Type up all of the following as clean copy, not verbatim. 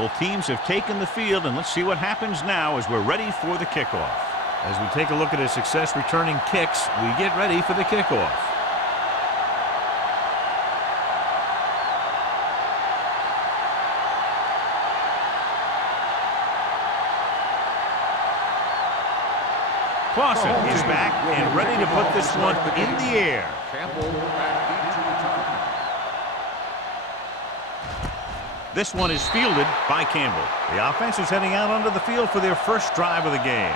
Both teams have taken the field, and let's see what happens now as we're ready for the kickoff. As we take a look at his success returning kicks, we get ready for the kickoff. Clausen is back and ready to put this one in the air. This one is fielded by Campbell. The offense is heading out onto the field for their first drive of the game.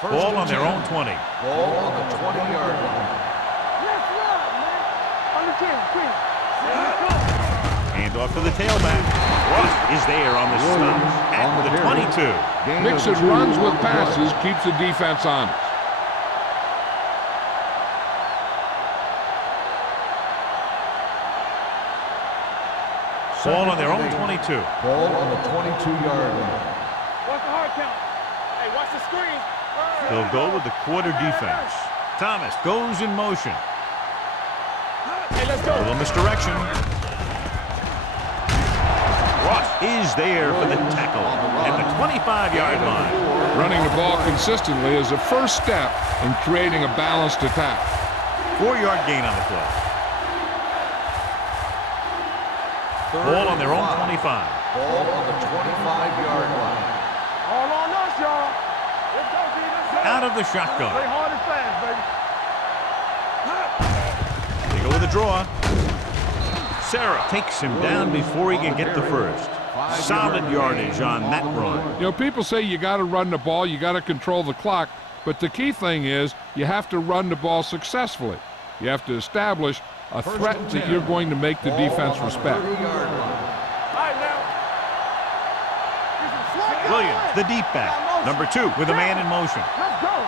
Ball on their own 20. Ball on the 20-yard line. On the 10, Hand off to the tailback. Ross is there on the stop at the 22. Mixing runs with passes keeps the defense honest. Ball on their own 22. Ball on the 22-yard line. Watch the hard count. Hey, watch the screen. They'll go with the quarter defense. Thomas goes in motion. Hey, let's go. A little misdirection. Ross is there for the tackle at the 25-yard line. Running the ball consistently is the first step in creating a balanced attack. 4-yard gain on the play. Ball on their own 25. Ball on the 25-yard line. All on us, y'all. Let's go, D. Let's go. Out of the shotgun. Play hard and fast, baby. They go with a draw. Sarah takes him down before he can get the first. Solid yardage on that run. You know, people say you got to run the ball, you got to control the clock, but the key thing is you have to run the ball successfully. You have to establish a threat that you're going to make the defense respect. All right, now. Williams, the deep back. Number 2 with a man in motion. Let's go.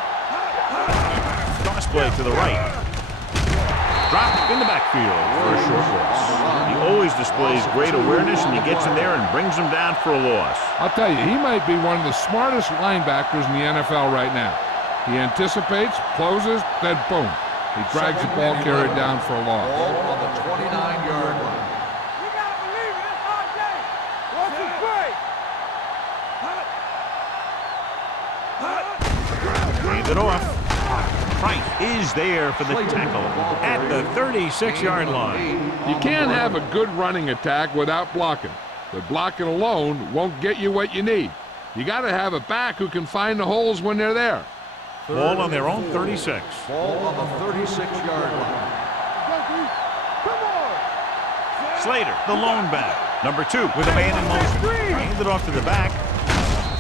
Toss play to the right. Drop in the backfield for a short loss. He always displays great awareness, and he gets in there and brings him down for a loss. I'll tell you, he might be one of the smartest linebackers in the NFL right now. He anticipates, closes, then boom. He drags the ball carrier down for a loss. Ball on the 29-yard line. You got to believe it. It's our day. Watch the play. Hand it off. Price is there for the tackle at the 36-yard line. You can't have a good running attack without blocking. But blocking alone won't get you what you need. You got to have a back who can find the holes when they're there. Ball on their own 36. Ball on the 36-yard line. Come on. Slater, the lone back. Number 2 with a man in motion. Hand it off to the back.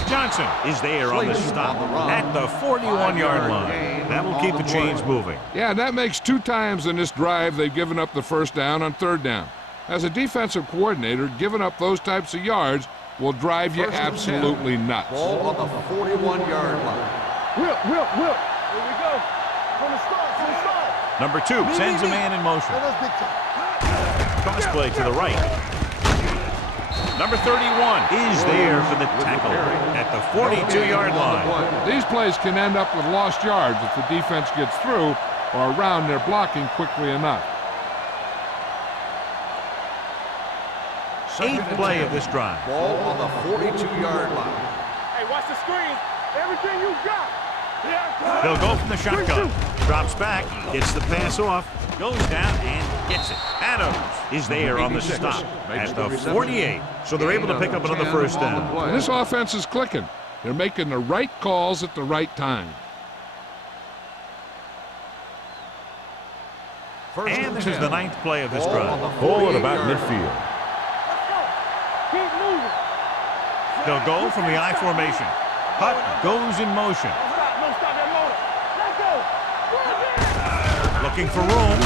Johnson is there on the stop at the 41-yard line. That will keep the chains moving. Yeah, that makes 2 times in this drive they've given up the first down on 3rd down. As a defensive coordinator, giving up those types of yards will drive you absolutely nuts. Ball on the 41-yard line. Whip. Here we go. From the start. Number 2 sends a man in motion. Toss play to the right. Number 31 is there for the tackle at the 42-yard line. These plays can end up with lost yards if the defense gets through or around their blocking quickly enough. 8th play of this drive. Ball on the 42-yard line. Hey, watch the screen. Everything you got. They'll go from the shotgun. Drops back, gets the pass off, goes down and gets it. Adams is there on the stop at the 48. So they're able to pick up another first down. And this offense is clicking. They're making the right calls at the right time. And this is the 9th play of this drive. Ball at about midfield. Keep moving. They'll go from the I formation. Hutt goes in motion. Don't stop that motor. Let's go. Looking for room.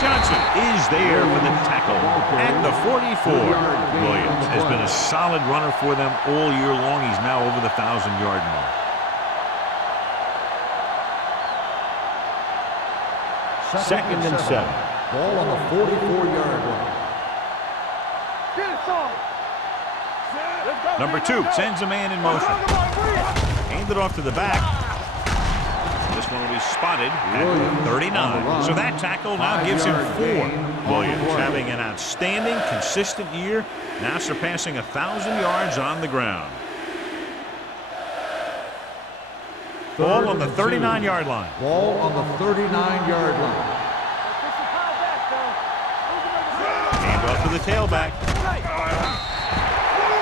Johnson is there for the tackle at the 44. Williams has been a solid runner for them all year long. He's now over the 1,000-yard mark. Second and 7. Ball on the 44-yard line. Get it, son. Let's go. Number 2 sends a man in motion. Hand it off to the back. The this one will be spotted at 39. So that tackle now gives him 4. Williams having an outstanding, consistent year, now surpassing 1,000 yards on the ground. Ball on the 39-yard line. Ball on the 39-yard line. Hand off to the tailback.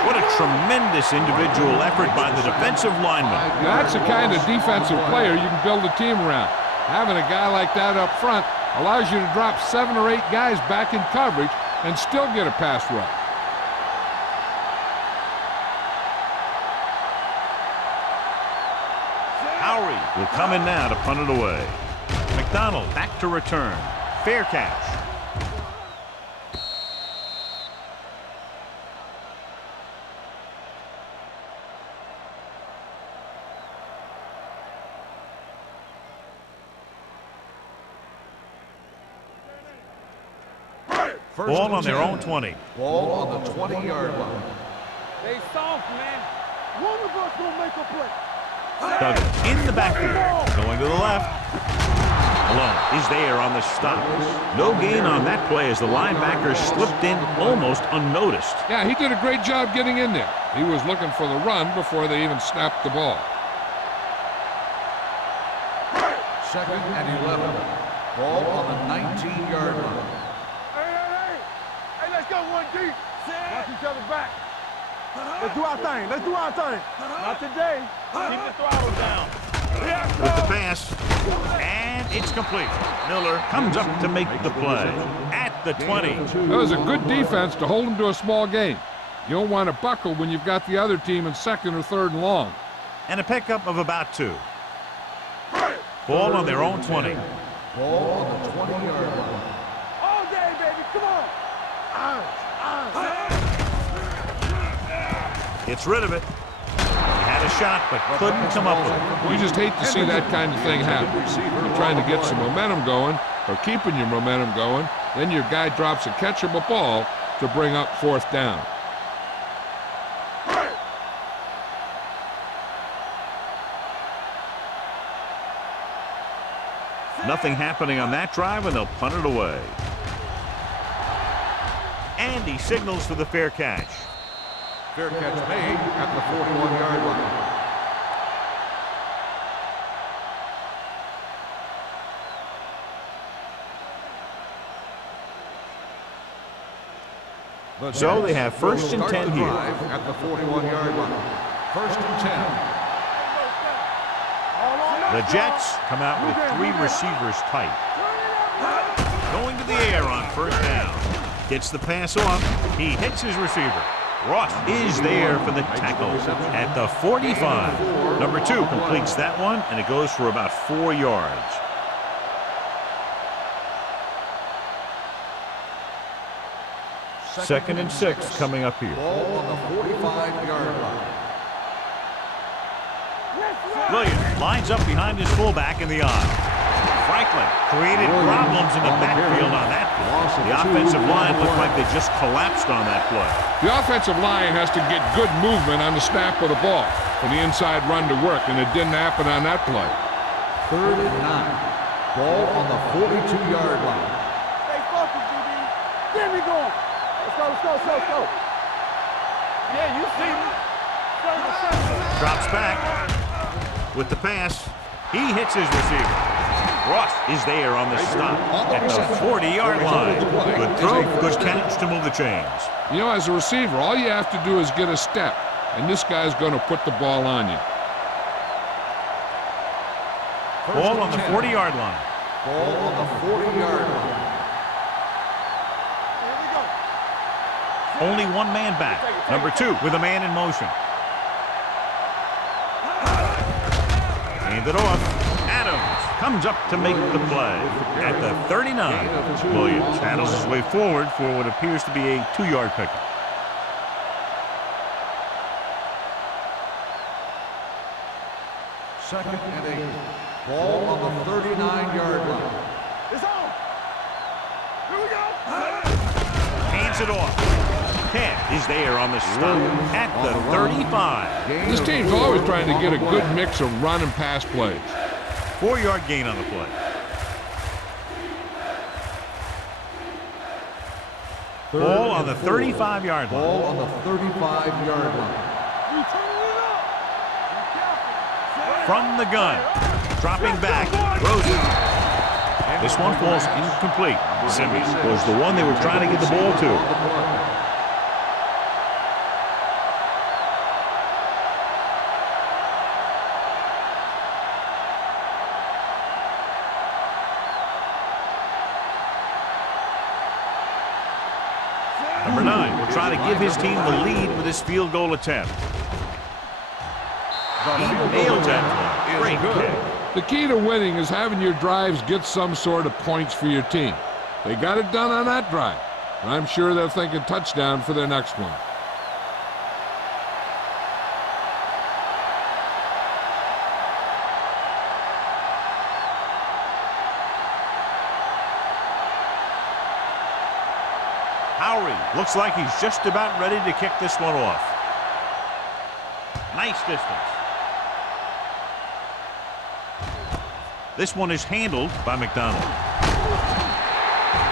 What a tremendous individual effort by the defensive lineman. That's the kind of defensive player you can build a team around. Having a guy like that up front allows you to drop 7 or 8 guys back in coverage and still get a pass rush. Howery will come in now to punt it away. McDonald back to return. Fair catch. Ball on their own 20. Ball on the 20-yard line. Stay soft, man. One of us will make a play. Douglas in the backfield, going to the left. Malone is there on the stop. No gain on that play as the linebacker slipped in almost unnoticed. Yeah, he did a great job getting in there. He was looking for the run before they even snapped the ball. 2nd and 11. Ball on the 19-yard line. Hey, let's go 1 deep. Watch each other back. Let's do our thing. Let's do our thing. Not today. Keep the throttle down. With the pass, and it's complete. Miller comes up to make the play at the 20. That was a good defense to hold him to a small gain. You don't want to buckle when you've got the other team in 2nd or 3rd and long. And a pickup of about 2. Ball on their own 20. Ball on the 20-yard line. All day, baby. Come on. Gets rid of it. He had a shot, but couldn't come up with it. You just hate to see that kind of thing happen. You're trying to get some momentum going, or keeping your momentum going, then your guy drops a catchable ball to bring up 4th down. Nothing happening on that drive, and they'll punt it away. And he signals for the fair catch. Fair catch made at the 41-yard line. So they have 1st and 10 here. At the 41-yard line. 1st and 10. The Jets come out with 3 receivers tight. Going to the air on 1st down. Gets the pass off. He hits his receiver. Ross is there for the tackle at the 45. Number 2 completes that one, and it goes for about 4 yards. Second and 6 coming up here. Ball on the 45-yard line. Williams lines up behind his fullback in the aisle. Franklin created problems in the backfield on that play. The offensive line looked like they just collapsed on that play. The offensive line has to get good movement on the snap of the ball for the inside run to work, and it didn't happen on that play. 3rd and 9. Ball on the 42-yard line. Stay focused, DB. Get me going. Let's go, let's go, let's go. Yeah, you see me. Drops back with the pass. He hits his receiver. Ross is there on the stop at the 40-yard line. Good throw, good catch to move the chains. You know, as a receiver, all you have to do is get a step, and this guy's going to put the ball on you. Ball on the 40-yard line. Ball on the 40-yard line. Only 1 man back. Number 2 with a man in motion. Hand it off. Adams comes up to make the play at the 39. Williams handles his way forward for what appears to be a 2-yard pickup. Second and 8. Ball on the 39-yard line. It's on. Here we go. Hands it off. Kent is there on the stop at the 35. This team's always trying to get a good mix of run and pass plays. 4-yard gain on the play. Ball on the 35-yard line. Ball on the 35-yard line. From the gun. Dropping back. Throws it. This one falls incomplete. Simmons was the one they were trying to get the ball to. Number 9 will try to give his team the lead with this field goal attempt. He nailed that one. Great kick. The key to winning is having your drives get some sort of points for your team. They got it done on that drive. And I'm sure they're thinking touchdown for their next one. Howery looks like he's just about ready to kick this one off. Nice distance. This one is handled by McDonald.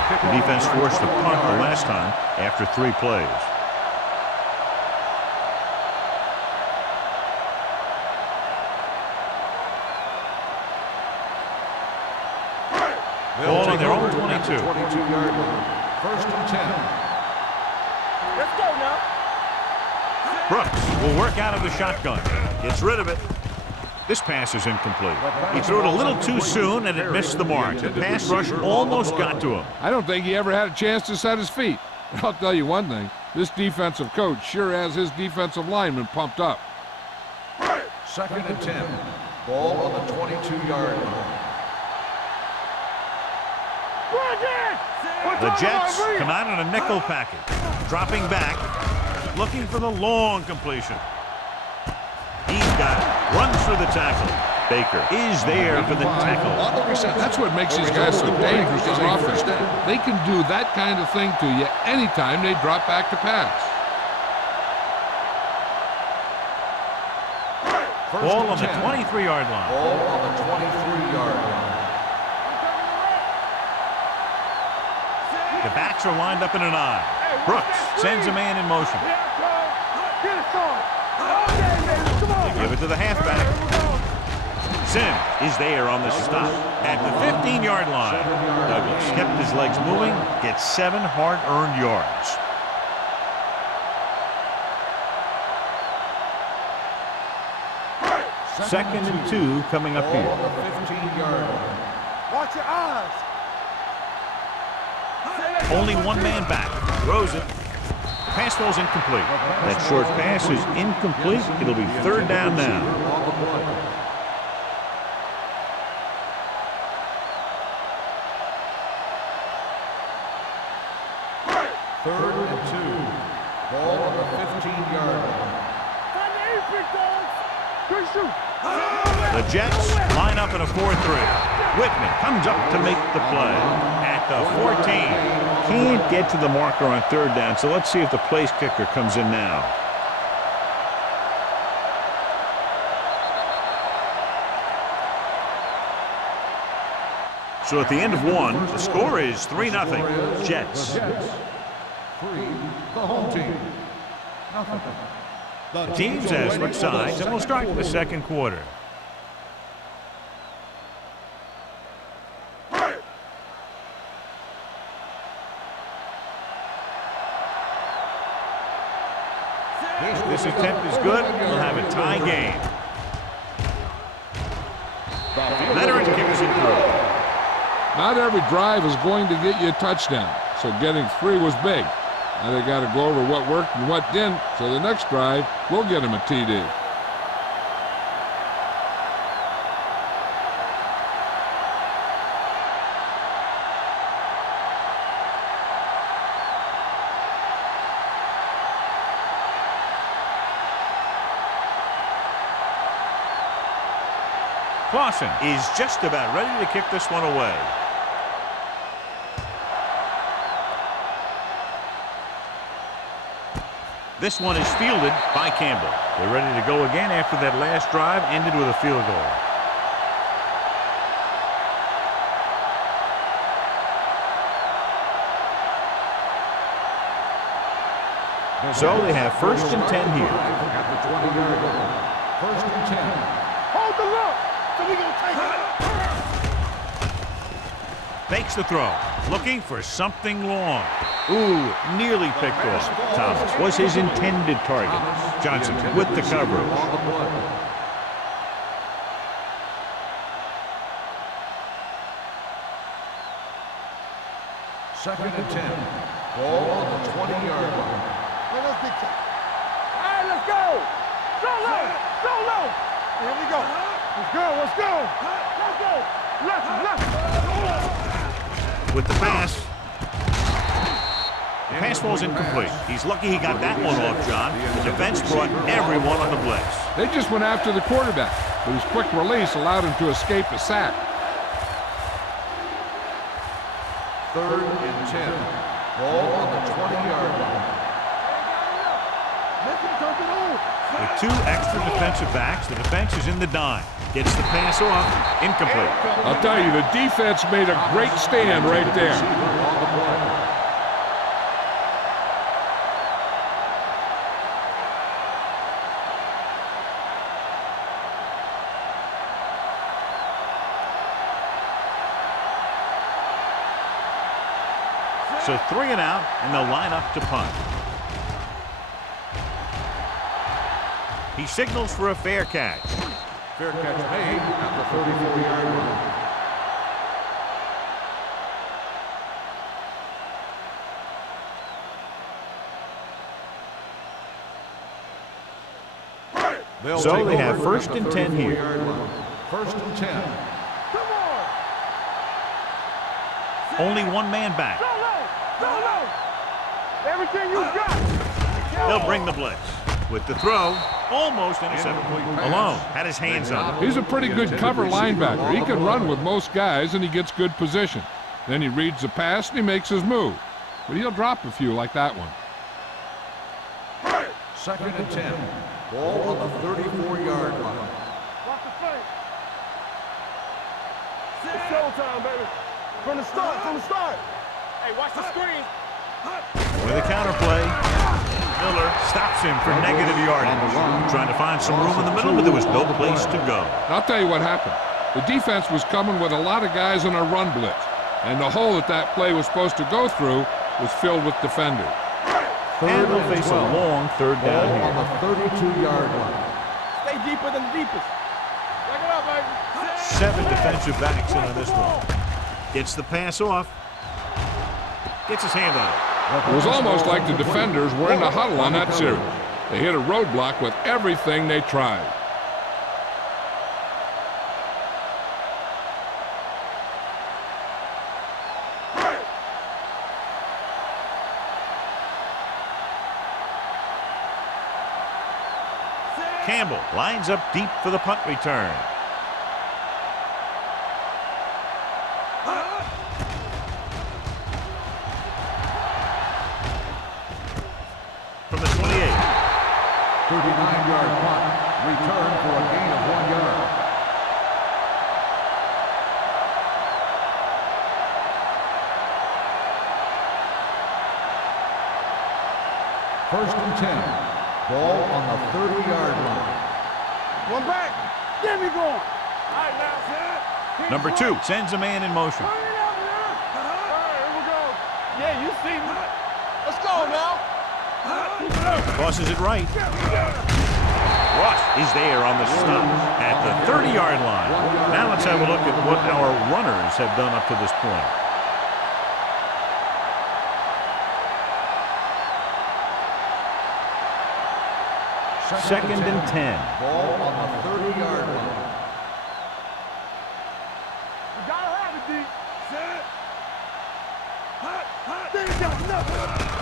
The defense forced a punt the last time after 3 plays. Ball on their own 22. 22-yard line. 1st and 10. Let's go now. Brooks will work out of the shotgun. Gets rid of it. This pass is incomplete. He threw it a little too soon and it missed the mark. The pass rush almost got to him. I don't think he ever had a chance to set his feet. I'll tell you one thing. This defensive coach sure has his defensive lineman pumped up. 2nd and 10. Ball on the 22-yard line. The Jets come out in a nickel package. Dropping back. Looking for the long completion. He's got it. Runs through the tackle. Baker is there for the tackle. That's what makes these guys so dangerous on offense. They can do that kind of thing to you anytime they drop back to pass. Ball on the 23-yard line. Ball on the 23-yard line. The backs are lined up in an I. Brooks sends a man in motion. They give it to the halfback. Sim is there on the stop at the 15-yard line. Douglas kept his legs moving, gets 7 hard-earned yards. Second and 2 coming up here. Ball on the 15-yard line. Watch your eyes. Only one man back. Throws it. Pass falls incomplete. That short pass is incomplete. It'll be 3rd down now. On the play. 3rd and 2. Ball on the 15-yard line. The Jets line up in a 4-3. Whitman comes up to make the play at the 14. Can't get to the marker on 3rd down, so let's see if the place kicker comes in now. So at the end of 1, the score is 3-0. Jets. 3, the home team. Nothing. The teams have switched sides, and we'll start the 2nd quarter. This attempt is good. We'll have a tie game. Leonard kicks it through. Not every drive is going to get you a touchdown, so getting 3 was big. Now they got to go over what worked and what didn't, so the next drive will get him a TD. Clausen is just about ready to kick this one away. This one is fielded by Campbell. They're ready to go again after that last drive ended with a field goal. So they have 1st and 10 here. At the 20-yard line. 1st and 10. Hold the look. So we gonna take it. Fakes the throw, looking for something long. Ooh, nearly picked off. Thomas was his intended target. Johnson with the coverage. On the play. Second and 10. Ball on the 20-yard line. Let us big time. All right, let's go. Go low. Go low. Here we go. Let's go. Let's go. Let's go. Left. With the pass. The pass falls incomplete. He's lucky he got that one off, John. The defense brought everyone on the blitz. They just went after the quarterback, but his quick release allowed him to escape a sack. 3rd and 10. Ball on the 20-yard line. With 2 extra defensive backs, the defense is in the dime. Gets the pass off. Incomplete. I'll tell you, the defense made a great stand right there. On the play. So 3 and out, and they'll line up to punt. He signals for a fair catch. Fair catch made at the 34-yard line. So they have 1st and 10 here. 1st and 10. Come on. Only 1 man back. Go low. Go low. Everything you got. They'll bring the blitz. With the throw, almost intercepted. Alone, had his hands on it. He's a pretty good cover linebacker. He can run with most guys, and he gets good position. Then he reads the pass, and he makes his move. But he'll drop a few like that one. 2nd and 10. Ball on the 34-yard line. Watch the flank. It's showtime, baby. From the start. Hey, watch the screen. With a counterplay, Miller stops him for negative yardage. Trying to find some room in the middle, but there was no place to go. I'll tell you what happened. The defense was coming with a lot of guys in a run blitz, and the hole that play was supposed to go through was filled with defenders. And they'll face a long 3rd down Ball here. on the 32-yard line. Stay deeper than the deepest. Check it out, baby. 7 defensive backs in on this one. Gets the pass off. Gets his hand on it. It was almost like the defenders were in a huddle on that series. They hit a roadblock with everything they tried. Campbell lines up deep for the punt return. From the 28. 39-yard punt. Return for a gain of 1 yard. First and 10. Ball on the 30-yard line. One back. Get me going. All right, now, Sid. Number 2 sends a man in motion. All right, here we go. Yeah, you see me. Let's go now. Crosses it right. Ross is there on the stop at the 30-yard line. Now let's have a look at what our runners have done up to this point. Second and 10. Ball on the 30-yard line. You gotta have it, D.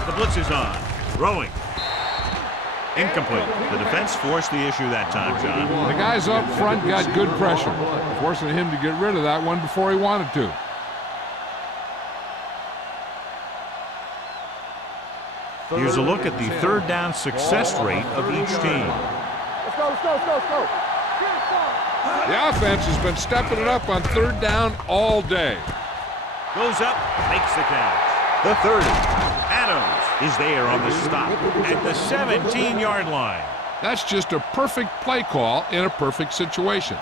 The blitz is on. Throwing. Incomplete. The defense forced the issue that time, John. The guys up front got good pressure, forcing him to get rid of that one before he wanted to. Here's a look at the 3rd down success rate of each team. Let's go. The offense has been stepping it up on 3rd down all day. Goes up, makes the catch. The 30. Adams is there on the stop at the 17-yard line. That's just a perfect play call in a perfect situation.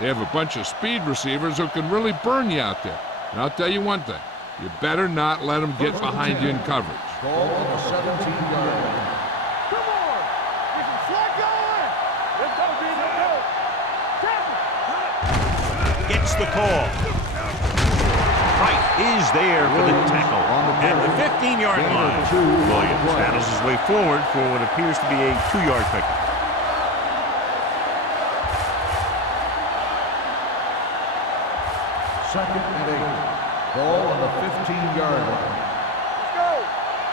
They have a bunch of speed receivers who can really burn you out there. And I'll tell you one thing, you better not let them get behind you in coverage. Ball on the 17-yard line. Come on. Get some slack going. Let's go, D. Let's go. Tackle. Gets the call. Wright is there for the tackle at the 15-yard line. Williams battles his way forward for what appears to be a 2-yard pickup. Second and 8. Ball on the 15-yard line. Let's go.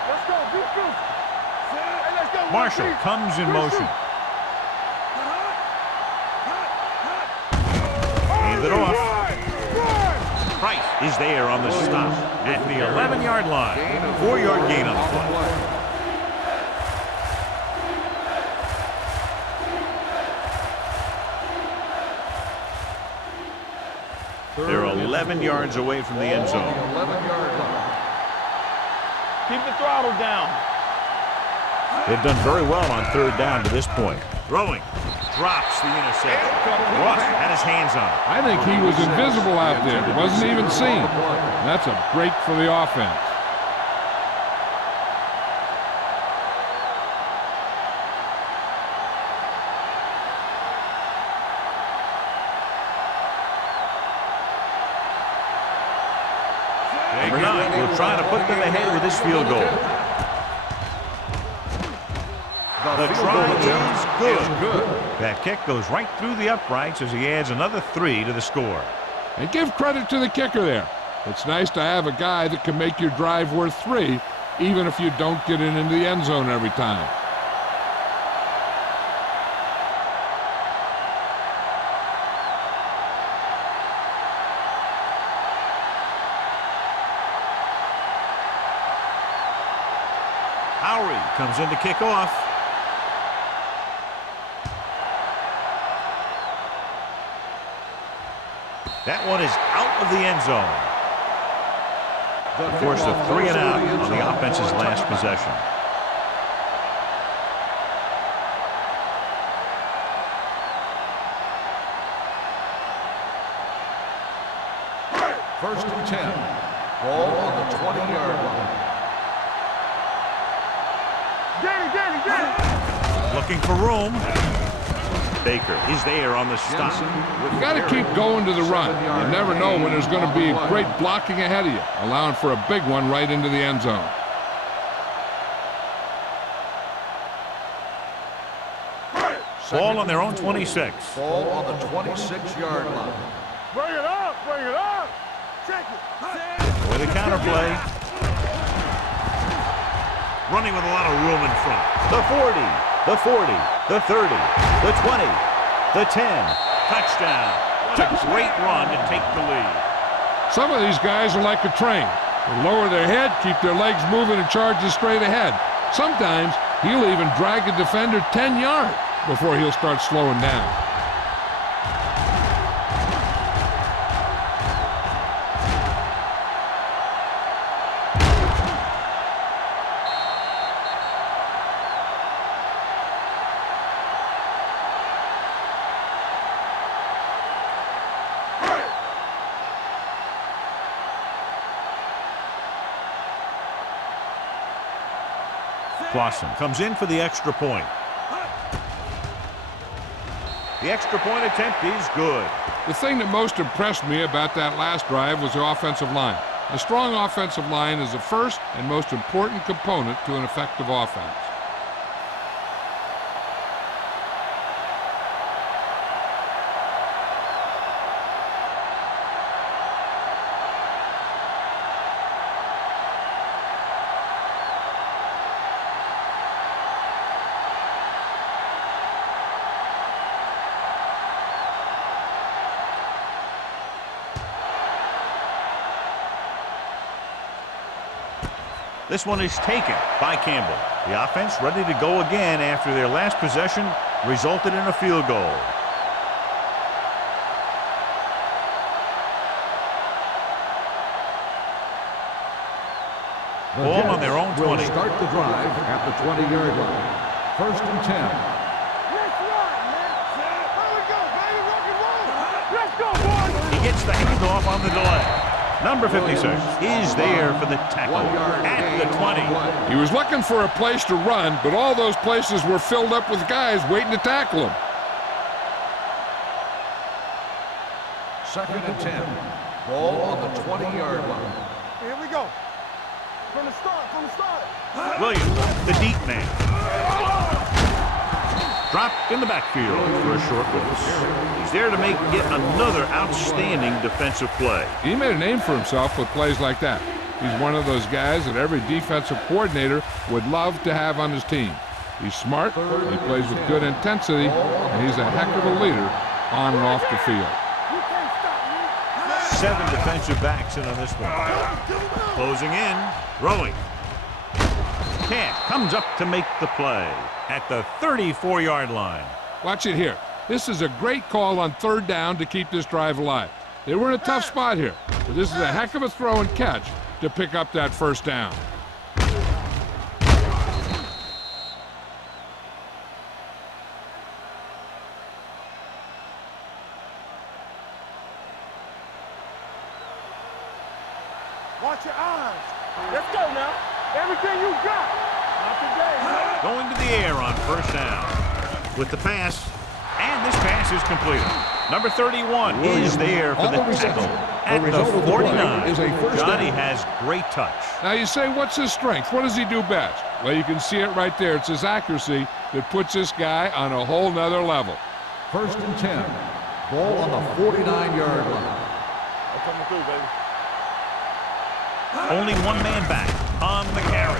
Let's go. Be true. Hey, let's go. Marshall comes in motion. Hand it off. Price is there on the stop at the 11-yard line. 4-yard gain on the play. They're 11 yards away from the end zone. 11-yard line. Keep the throttle down. They've done very well on third down to this point. Throwing. Drops the interception. Ross had his hands on it. I think he was invisible out there. Wasn't even seen. That's a break for the offense. Number 9 will try to put them ahead with this field goal. The try is good. That kick goes right through the uprights as he adds another 3 to the score. And give credit to the kicker there. It's nice to have a guy that can make your drive worth 3, even if you don't get it into the end zone every time. Howery comes in to kick off. That one is out of the end zone. Forced a 3 and out on the offense's last possession. First and 10. Ball on the 20-yard line. Get it. Looking for room. Baker is there on the stop. You got to keep going to the run. You never know when there's going to be great blocking ahead of you, allowing for a big one right into the end zone. Ball on their own 26. Ball on the 26-yard line. Bring it up. Check it. With a counterplay. Running with a lot of room in front. The 40, the 40, the 30, the 20, the 10. Touchdown. What a great run to take the lead. Some of these guys are like a train. They lower their head, keep their legs moving, and charge straight ahead. Sometimes he'll even drag a defender 10 yards before he'll start slowing down. Clausen comes in for the extra point. The extra point attempt is good. The thing that most impressed me about that last drive was the offensive line. A strong offensive line is the first and most important component to an effective offense. This one is taken by Campbell. The offense ready to go again after their last possession resulted in a field goal. Ball on their own 20. start the drive at the 20-yard line. 1st and 10. Let's run, man. Here we go, baby. Rock and roll. Let's go, boys. He gets the handoff on the delay. Number 56 is there for the tackle 1 yard at gain the on 20. play. He was looking for a place to run, but all those places were filled up with guys waiting to tackle him. 2nd and 10. Ball on the 20-yard line. Here we go. From the start, from the start. Williams, the deep man. Dropped in the backfield for a short loss. He's there to make yet another outstanding defensive play. He made a name for himself with plays like that. He's one of those guys that every defensive coordinator would love to have on his team. He's smart, he plays with good intensity, and he's a heck of a leader on and off the field. You can't stop me. 7 defensive backs in on this one. Closing in, throwing. Camp comes up to make the play at the 34-yard line. Watch it here. This is a great call on 3rd down to keep this drive alive. They were in a tough spot here, but this is a heck of a throw and catch to pick up that 1st down. Watch your eyes. Let's go now. Everything you got. Not today. Going to the air on 1st down. With the pass, and this pass is completed. Number 31 is there for the tackle at the 49. Johnny has great touch. Now you say, what's his strength? What does he do best? Well, you can see it right there. It's his accuracy that puts this guy on a whole nother level. 1st and 10. Ball on the 49-yard line. I'm coming through, baby. Only one man back on the carry.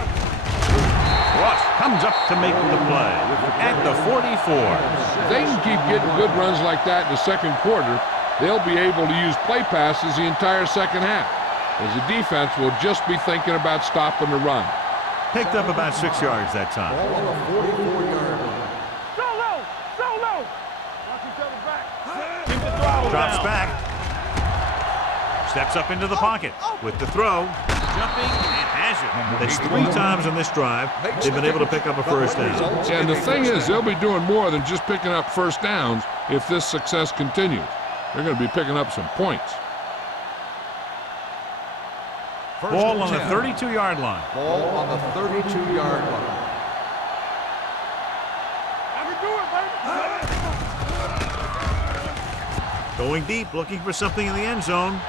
Ross comes up to make the play at the 44. If they can keep getting good runs like that in the 2nd quarter, they'll be able to use play passes the entire 2nd half, as the defense will just be thinking about stopping the run. Picked up about 6 yards that time. Ball on the 44-yard line. So low. So low. Watch each other back. Keep the throttle Drops down. back. Steps up into the pocket with the throw. Jumping and has it. That's 3 times on this drive they've been able to pick up a 1st down. And the thing is, they'll be doing more than just picking up 1st downs if this success continues. They're going to be picking up some points. Ball on the 32-yard line. Ball on the 32-yard line. I can do it, baby. Going deep, looking for something in the end zone.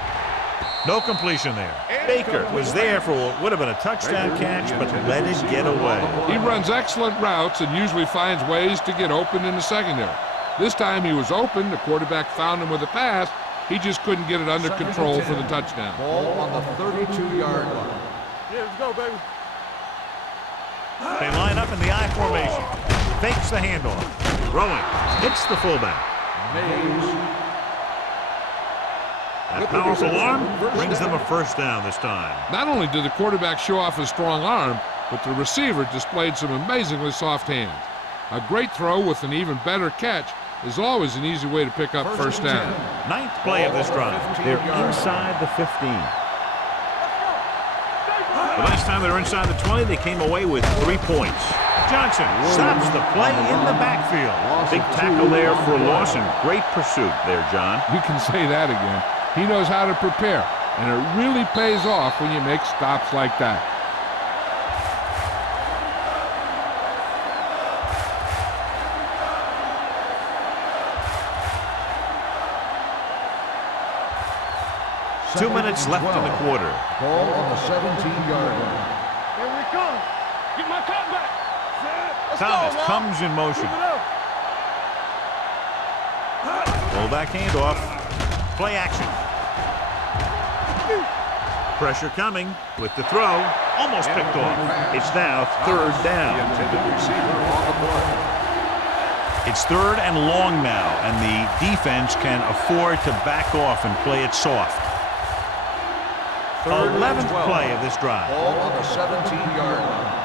No completion there. Baker was there for what would have been a touchdown catch, but let it get away. He runs excellent routes and usually finds ways to get open in the secondary. This time he was open, the quarterback found him with a pass, he just couldn't get it under control for the touchdown. Ball on the 32-yard line. Yeah, let's go, baby. They line up in the I formation. Fakes the handoff. Throwing. Hits the fullback. Mays. That powerful arm brings them a 1st down this time. Not only did the quarterback show off his strong arm, but the receiver displayed some amazingly soft hands. A great throw with an even better catch is always an easy way to pick up 1st down. 9th play of this drive. They're inside the 15. The last time they were inside the 20, they came away with 3 points. Johnson stops the play in the backfield. Big tackle there for loss and great pursuit there, John. You can say that again. He knows how to prepare, and it really pays off when you make stops like that. Two minutes left in the quarter. Ball on the 17-yard line. Here we come. Get my top back. Let's Thomas go, man. comes in motion. Keep it up. Fullback handoff. Play action. Pressure coming with the throw. Almost picked off. It's now 3rd down. It's 3rd and long now, and the defense can afford to back off and play it soft. 11th play of this drive. Ball on the 17-yard line.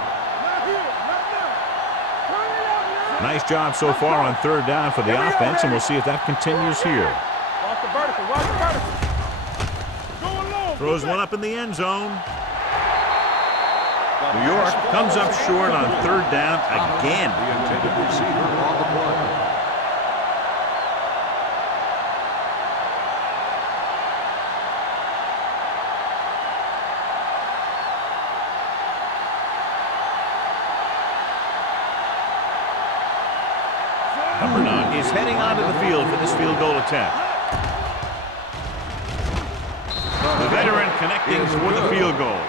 Not here. Not now. Turn it out now. Nice job so far on 3rd down for the offense, and we'll see if that continues here. Watch the vertical. Watch the vertical. Going long. Throws one up in the end zone. New York comes up short on third down again. The intended receiver on the play. Number 9 is heading onto the field for this field goal attempt. The veteran connecting for the field goal.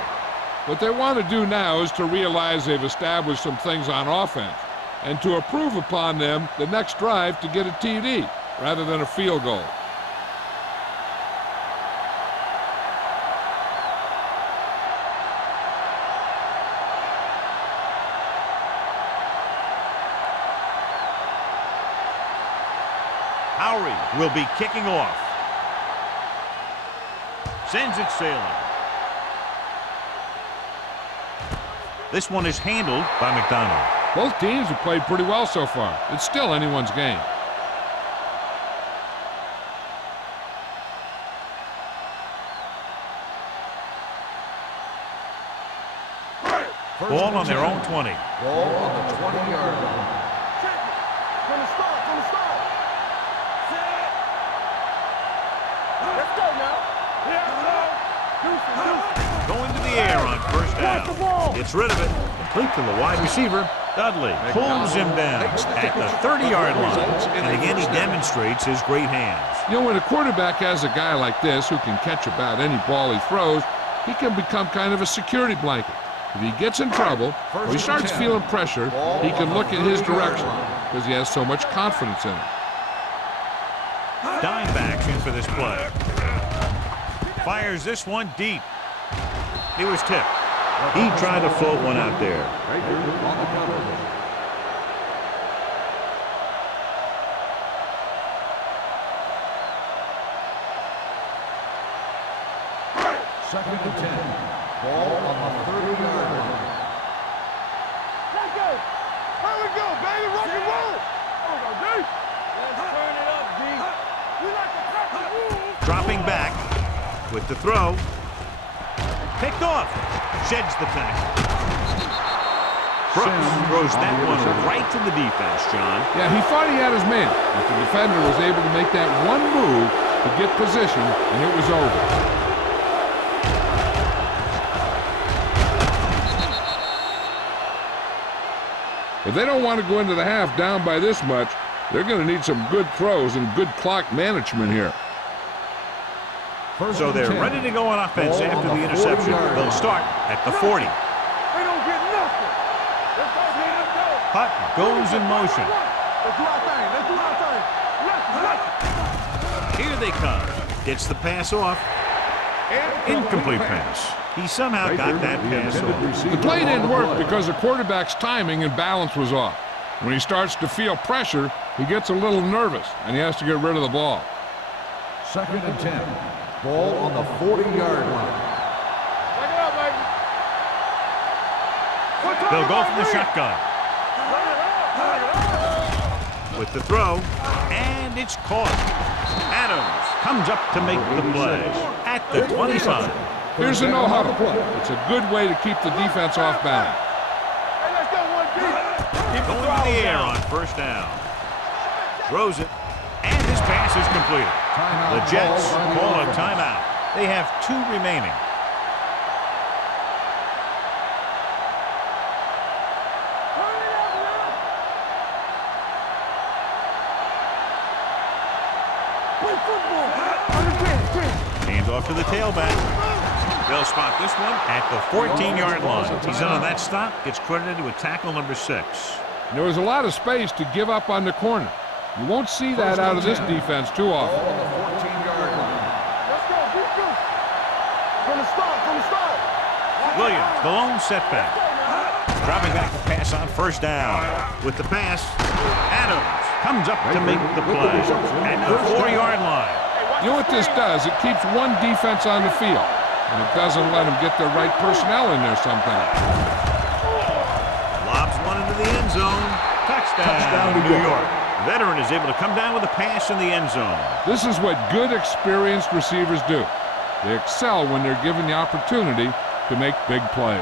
What they want to do now is to realize they've established some things on offense and to improve upon them the next drive to get a TD rather than a field goal. Howery will be kicking off. Sends it sailing. This one is handled by McDonald. Both teams have played pretty well so far. It's still anyone's game. Ball on their own 20. Ball on the 20-yard line. From the start, from the start. Let's go now. Going to the air on first down. Gets rid of it. Complete to the wide receiver. Dudley pulls him down at the 30-yard line. And again, he demonstrates his great hands. You know, when a quarterback has a guy like this who can catch about any ball he throws, he can become kind of a security blanket. If he gets in trouble or he starts feeling pressure, he can look in his direction because he has so much confidence in him. Dime backs in for this play. Fires this one deep. He was tipped. He tried to float one out there. On the cover. Second and 10. Ball on the 30-yard line. Let's go. Here we go, baby. Rock and roll. There we go, D. Let's turn it up, D. We like to crack the rules. Dropping back with the throw. Picked off. Sheds the tackle. Brooks throws that one right to the defense, John. Yeah, he thought he had his man, but the defender was able to make that one move to get position, and it was over. If they don't want to go into the half down by this much, they're going to need some good throws and good clock management here. So they're ready to go on offense after the interception. They'll start at the 40. They don't get nothing. Let's go, D. Let's go. Putt goes in motion. Let's do our thing. Let's do our thing. Let's. Here they come. Gets the pass off. Incomplete pass. He somehow got that pass off. The play didn't work because the quarterback's timing and balance was off. When he starts to feel pressure, he gets a little nervous, and he has to get rid of the ball. Second and 10. Ball on the 40-yard line. Back it up, baby. They'll go from the shotgun. With the throw, and it's caught. Adams comes up to make the play at the 25. Here's a no-huddle. It's a good way to keep the defense off balance. Hey, let's go, 1D. Going to the air on first down. Throws it, and his pass is completed. The Jets call a timeout. They have 2 remaining. Hands off to the tailback. They'll spot this one at the 14-yard line. He's in on that stop. Gets credited with tackle number 6. There was a lot of space to give up on the corner. You won't see that out of this defense too often. Ball on the 14-yard line. Let's go, beat you. From the start, from the start. Williams, the lone setback. Dropping back to pass on first down. With the pass, Adams comes up to make the play at the 4-yard line. You know what this does? It keeps one defense on the field, and it doesn't let them get the right personnel in there sometimes. Lobs one into the end zone. Touchdown, New York. Veteran is able to come down with a pass in the end zone. This is what good, experienced receivers do. They excel when they're given the opportunity to make big plays.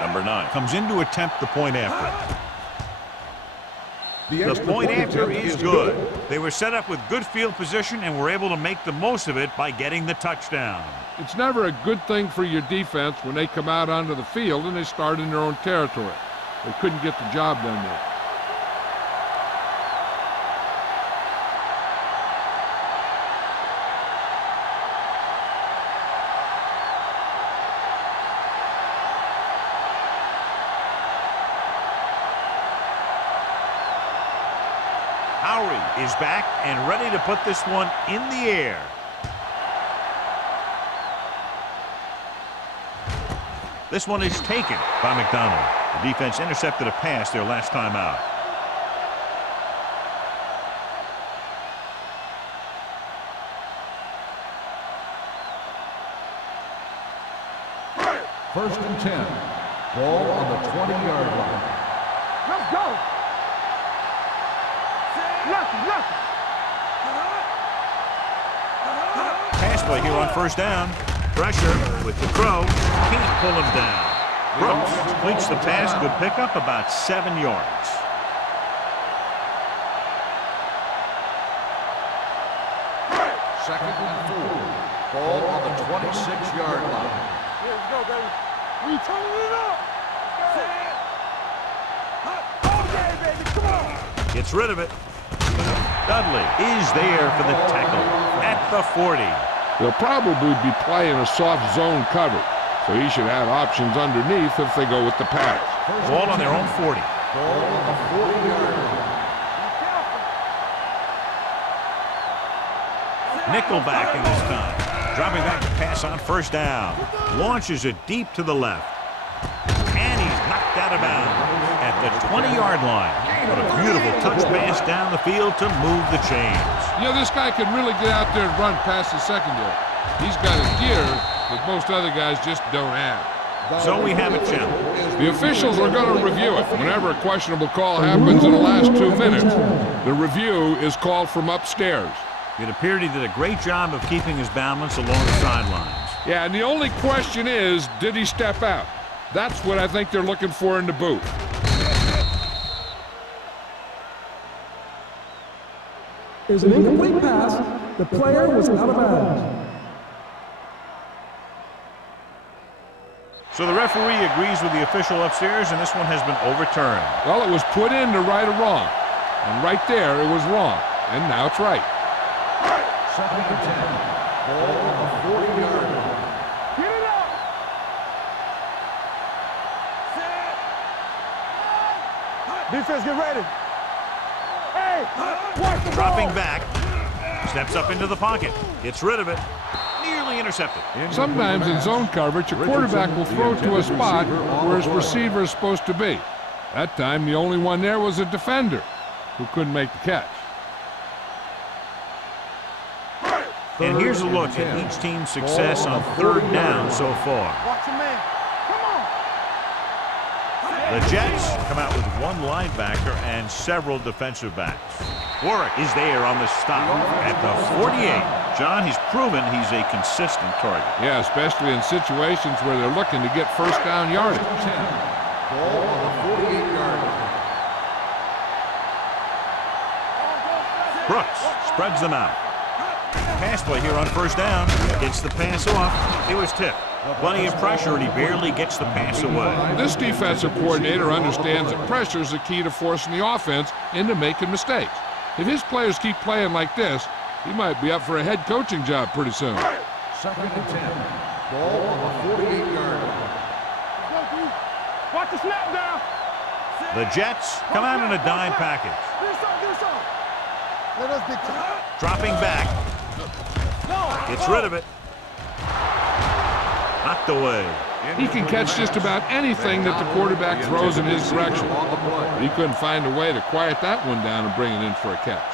Number 9 comes in to attempt the point after. The point after is good. They were set up with good field position and were able to make the most of it by getting the touchdown. It's never a good thing for your defense when they come out onto the field and they start in their own territory. They couldn't get the job done there. Is back and ready to put this one in the air. This one is taken by McDonald. The defense intercepted a pass their last time out. First and 10. Ball on the 20-yard line. Let's go. Pass play here on first down. Pressure with the Crow. Can't pull him down. Brooks completes the pass. Good pickup, about 7 yards. Second and 4. Ball on the 26-yard line. Here we go, baby. We turning it up. Okay, baby, come on. Gets rid of it. Dudley is there for the tackle at the 40. They'll probably be playing a soft zone coverage, so he should have options underneath if they go with the pass. Ball on their own 40. Ball on the 40-yard line. Nickelback in this time. Dropping back to pass on first down. Launches it deep to the left. And he's knocked out of bounds at the 20-yard line. What a beautiful touch pass down the field to move the chains. You know, this guy can really get out there and run past the secondary. He's got a gear that most other guys just don't have. So we have a challenge. The officials are going to review it. Whenever a questionable call happens in the last 2 minutes, the review is called from upstairs. It appeared he did a great job of keeping his balance along the sidelines. Yeah, and the only question is, did he step out? That's what I think they're looking for in the booth. Is an incomplete pass. The player was out of bounds. So the referee agrees with the official upstairs, and this one has been overturned. Well, it was put in to right or wrong. And right there, it was wrong. And now it's right. Second and 10. Ball on the 40-yard line. Get it up. Defense, get ready. Hey, watch the Dropping ball. back. Steps up into the pocket. Gets rid of it. Nearly intercepted. Sometimes in zone coverage, a quarterback will throw to a spot where his receiver is supposed to be. That time, the only one there was a defender who couldn't make the catch. And here's a look at each team's success on third down so far. Watch your man. Come on. The Jets come out with one linebacker and several defensive backs. Warwick is there on the stop at the 48. John, he's proven he's a consistent target. Yeah, especially in situations where they're looking to get first down yardage. 10. Ball on the 48-yard line. Brooks spreads them out. Pass play here on first down. Gets the pass off. It was tipped. Plenty of pressure, and he barely gets the pass away. This defensive coordinator understands that pressure is the key to forcing the offense into making mistakes. If his players keep playing like this, he might be up for a head coaching job pretty soon. Second and 10. Ball on the 48-yard line. Watch the snap down. The Jets come out in a dime package. Get us up. Let us get time. Dropping back. Gets rid of it. Knocked away. He can catch just about anything that the quarterback throws in his direction. He couldn't find a way to quiet that one down and bring it in for a catch.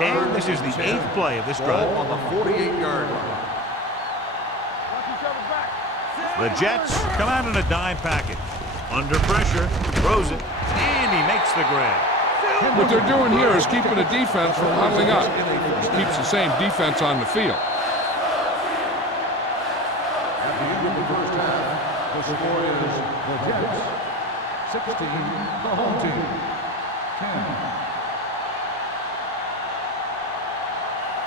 And this is the 8th play of this drive. Ball on the 48-yard line. Watch each other back. The Jets come out in a dime package. Under pressure, throws it, and he makes the grab. What they're doing here is keeping the defense from huddling up. It keeps the same defense on the field. score is the Jets 16, the home team 10.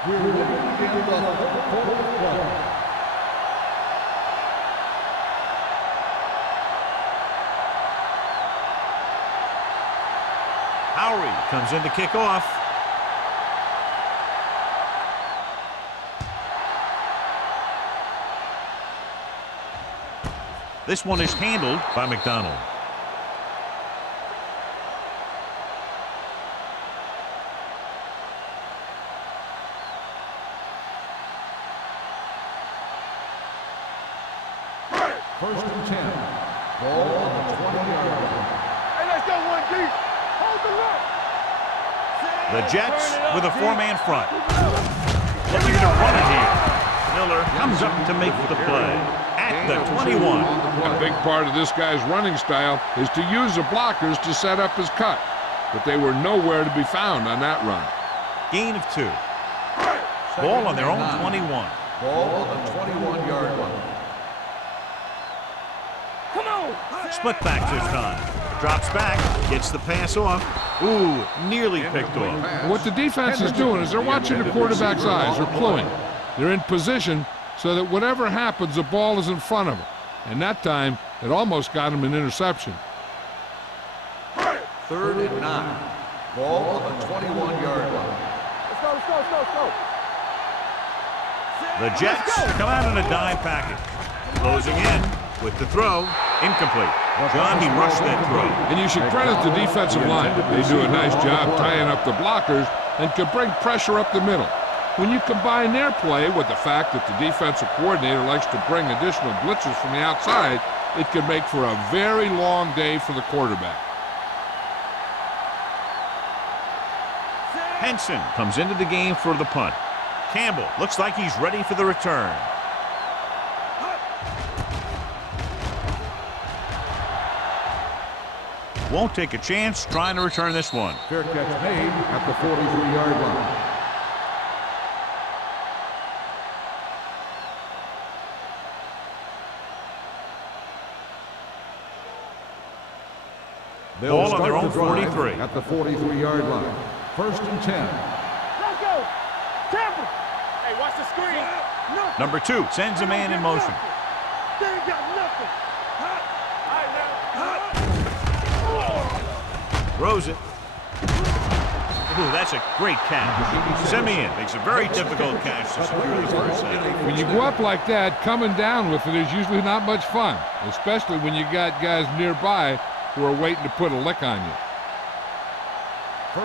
We're ready to begin the third quarter of play. Howery comes in to kick off. This one is handled by McDonald. First and 10. Ball on the 20-yard line. Hey, let's go one deep. Hold the look. The Jets with a four-man front. Looking to run it here. Miller comes up to make the play at the 21. A big part of this guy's running style is to use the blockers to set up his cut, but they were nowhere to be found on that run. Gain of 2. Ball on their own 21. Ball on the 21-yard line. Split back this time. Drops back, gets the pass off. Ooh, nearly picked off. What the defense is doing is they're watching the quarterback's eyes. They're cluing. They're in position so that whatever happens, the ball is in front of them. And that time, it almost got him an interception. Third and 9. Ball on the 21-yard line. Let's go, let's go, let's go, let's go. The Jets come out in a dime package. Closing in with the throw. Incomplete. John, he rushed that throw. And you should credit the defensive line. They do a nice job tying up the blockers and can bring pressure up the middle. When you combine their play with the fact that the defensive coordinator likes to bring additional blitzes from the outside, it can make for a very long day for the quarterback. Henson comes into the game for the punt. Campbell looks like he's ready for the return. Won't take a chance trying to return this one. Fair catch made at the 43-yard line. Ball on their own 43. At the 43-yard line. First and 10. Let's go. Campbell. Hey, watch the screen. Nothing. Number 2 sends a man in motion. They ain't got nothing. Throws it. Ooh, that's a great catch. Simeon makes a very difficult catch to secure the first down. When you go up like that, coming down with it is usually not much fun, especially when you got guys nearby who are waiting to put a lick on you.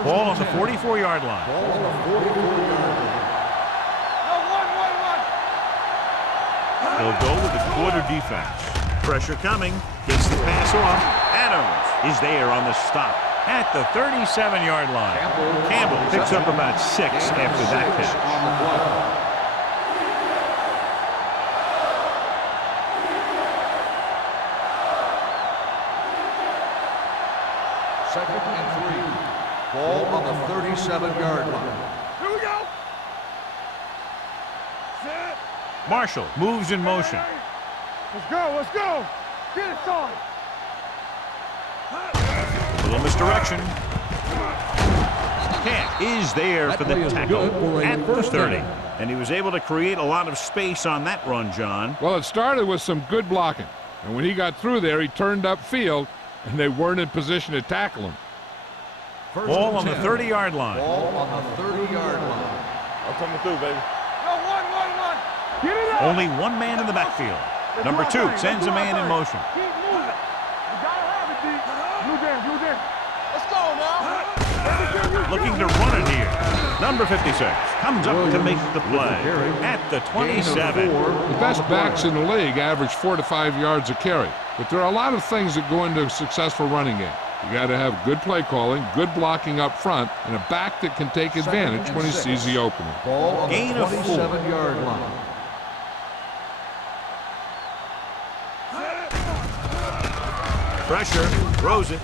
Ball on the 44-yard line. Ball on the 44-yard line. They'll go with the quarter defense. Pressure coming. Gets the pass off. Adams is there on the stop at the 37-yard line. Campbell picks up about 6 after that catch. Second and 3. Ball on the 37-yard line. Here we go. Set. Marshall moves in motion. Let's go, let's go. Get it started. A little misdirection. Camp is there for the tackle at the 30. And he was able to create a lot of space on that run, John. Well, it started with some good blocking. And when he got through there, he turned upfield, and they weren't in position to tackle him. Ball on the 30-yard line. Ball on the 30-yard line. I'm coming through, baby. Go, one. Get it up. Only one man in the backfield. Number 2 sends a man in motion. Keep moving. You gotta have it, D. Blue down. Let's go now. Looking to run it here. Number 56 comes up to make the play at the 27. The best backs in the league average 4 to 5 yards a carry. But there are a lot of things that go into a successful running game. You got to have good play calling, good blocking up front, and a back that can take advantage when he sees the opening. Ball on the Gain of 4. 27-yard line. Pressure, throws it,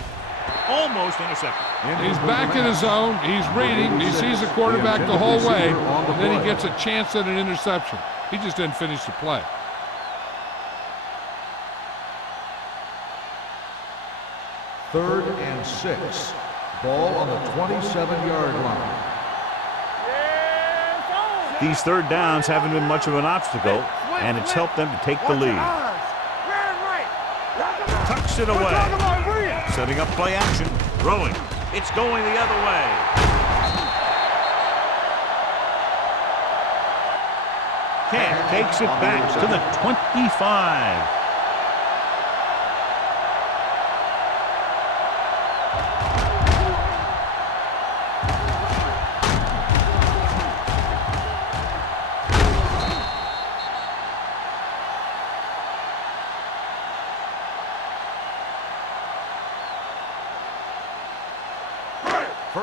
almost intercepted. He's back in his zone, he's reading, he sees the quarterback the whole way, and then he gets a chance at an interception. He just didn't finish the play. 3rd and 6. Ball on the 27-yard line. These third downs haven't been much of an obstacle, and it's helped them to take the lead. Tucks it away. Setting up play action. Throwing. It's going the other way. Camp takes it back to the 25.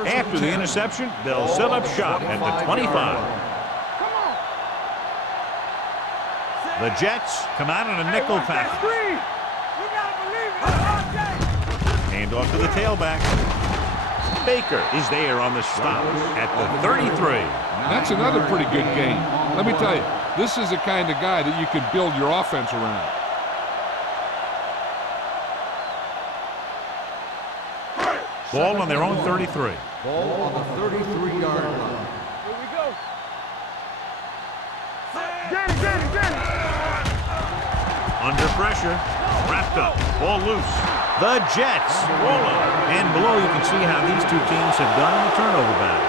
After the interception, they'll set up shop at the 25. The Jets come out in a nickel package. Hand off to the tailback. Baker is there on the stop at the 33. That's another pretty good game. Let me tell you, this is the kind of guy that you can build your offense around. Ball on their own 33. Ball on the 33-yard line. Here we go. Get it. Under pressure. Wrapped up. Ball loose. The Jets roll it. And below you can see how these two teams have done in the turnover battle.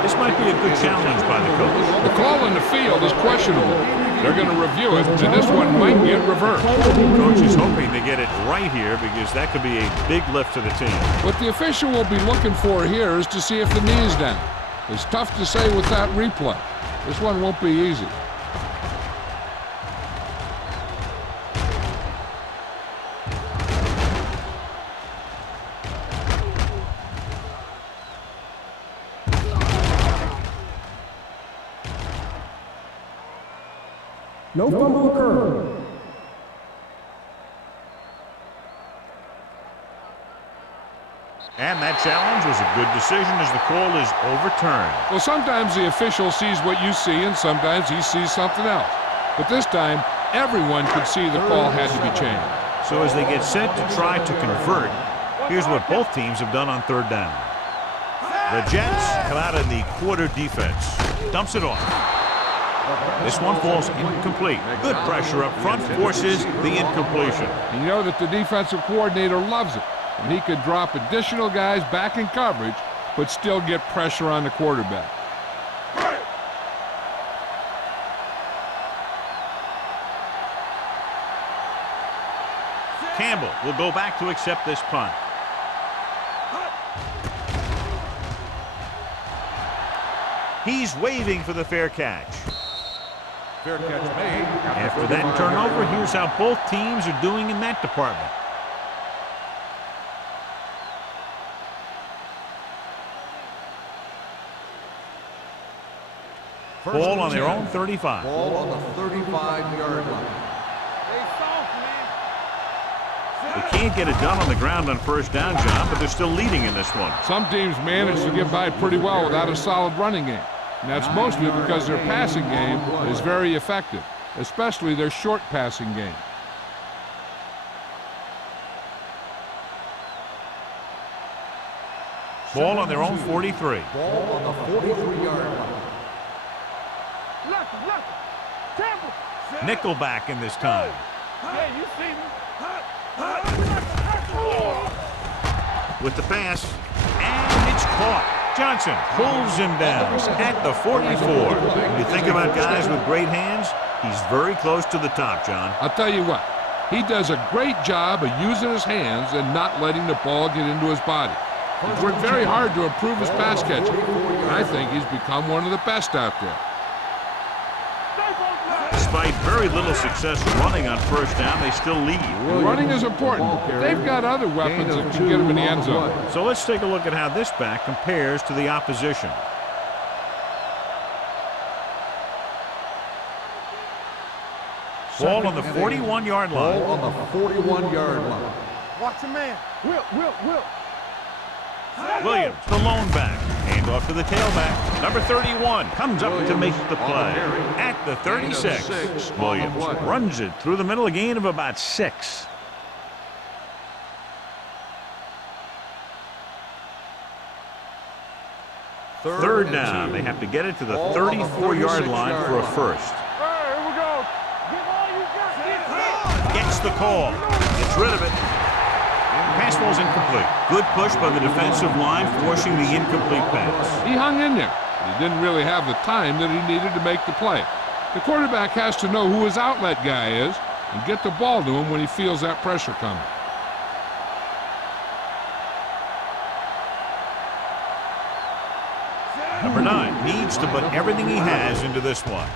This might be a good challenge by the coach. The call in the field is questionable. They're going to review it, and this one might get reversed. Coach is hoping to get it right here because that could be a big lift to the team. What the official will be looking for here is to see if the knee's down. It's tough to say with that replay. This one won't be easy. No fumble occurred. And that challenge was a good decision as the call is overturned. Well, sometimes the official sees what you see, and sometimes he sees something else. But this time, everyone could see the call had to be changed. So as they get set to try to convert, here's what both teams have done on third down. The Jets come out in the quarter defense. Dumps it off. This one falls incomplete. Good pressure up front forces the incompletion. And you know that the defensive coordinator loves it. And he could drop additional guys back in coverage, but still get pressure on the quarterback. Campbell will go back to accept this punt. He's waving for the fair catch. Fair catch made. After that turnover, here's how both teams are doing in that department. Ball on their own 35. Ball on the 35-yard line. They can't get it done on the ground on first down, John, but they're still leading in this one. Some teams manage to get by pretty well without a solid running game. And that's mostly because their passing game is very effective, especially their short passing game. Ball on their own 43. Ball on the 43-yard line. Nickelback in this time. Yeah, you see me. With the pass, and it's caught. Johnson pulls him down at the 44. When you think about guys with great hands, he's very close to the top, John. I'll tell you what, he does a great job of using his hands and not letting the ball get into his body. He's worked very hard to improve his pass catching, and I think he's become one of the best out there. Despite very little success running on first down, they still lead. Running is important, but they've got other weapons that can get them in the end zone. So let's take a look at how this back compares to the opposition. Ball on the 41-yard line. Ball on the 41-yard line. Watch the man. Will. Williams, the lone back. Hand off to the tailback. Number 31 comes up to make the play. At the 36, Williams runs it through the middle, a gain of about 6. Third down. They have to get it to the 34-yard line for a first. Hey, here we go. Give all you got. Gets the call. Gets rid of it. Pass falls incomplete. Good push by the defensive line, forcing the incomplete pass. He hung in there, but he didn't really have the time that he needed to make the play. The quarterback has to know who his outlet guy is and get the ball to him when he feels that pressure coming. Number 9 needs to put everything he has into this one.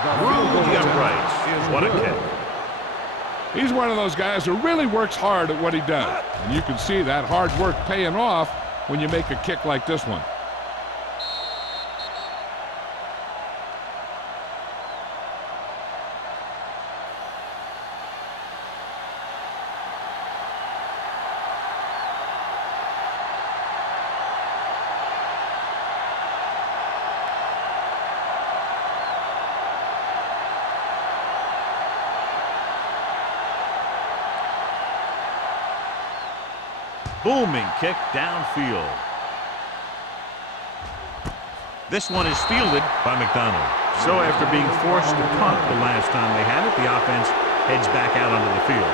Through the uprights. What a kick. He's one of those guys who really works hard at what he does. And you can see that hard work paying off when you make a kick like this one. Booming kick downfield. This one is fielded by McDonald. So after being forced to punt the last time they had it, the offense heads back out onto the field.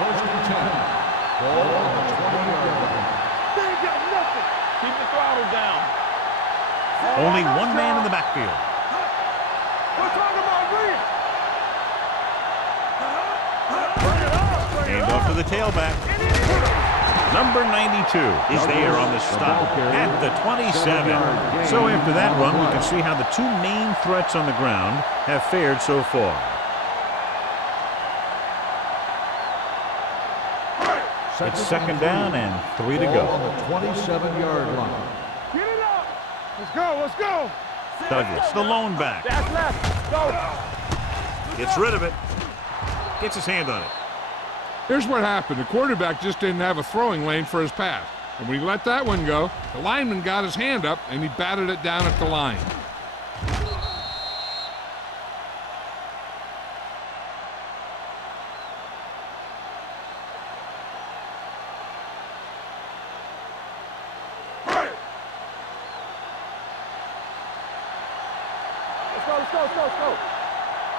First and 10. Ball on the 20-yard line. They ain't got nothing. Keep the throttle down. Only one man in the backfield. We're talking about Reed. Hand off to the tailback. Number 92 is there on the stop at the 27. So after that run, we can see how the two main threats on the ground have fared so far. It's second down and 3 to Ball go. on the 27-yard line. Get it up. Let's go. Let's go. Douglas, the lone back, That's left. Go. gets rid of it, gets his hand on it. Here's what happened. The quarterback just didn't have a throwing lane for his pass. And when he let that one go, the lineman got his hand up and he batted it down at the line. Let's go.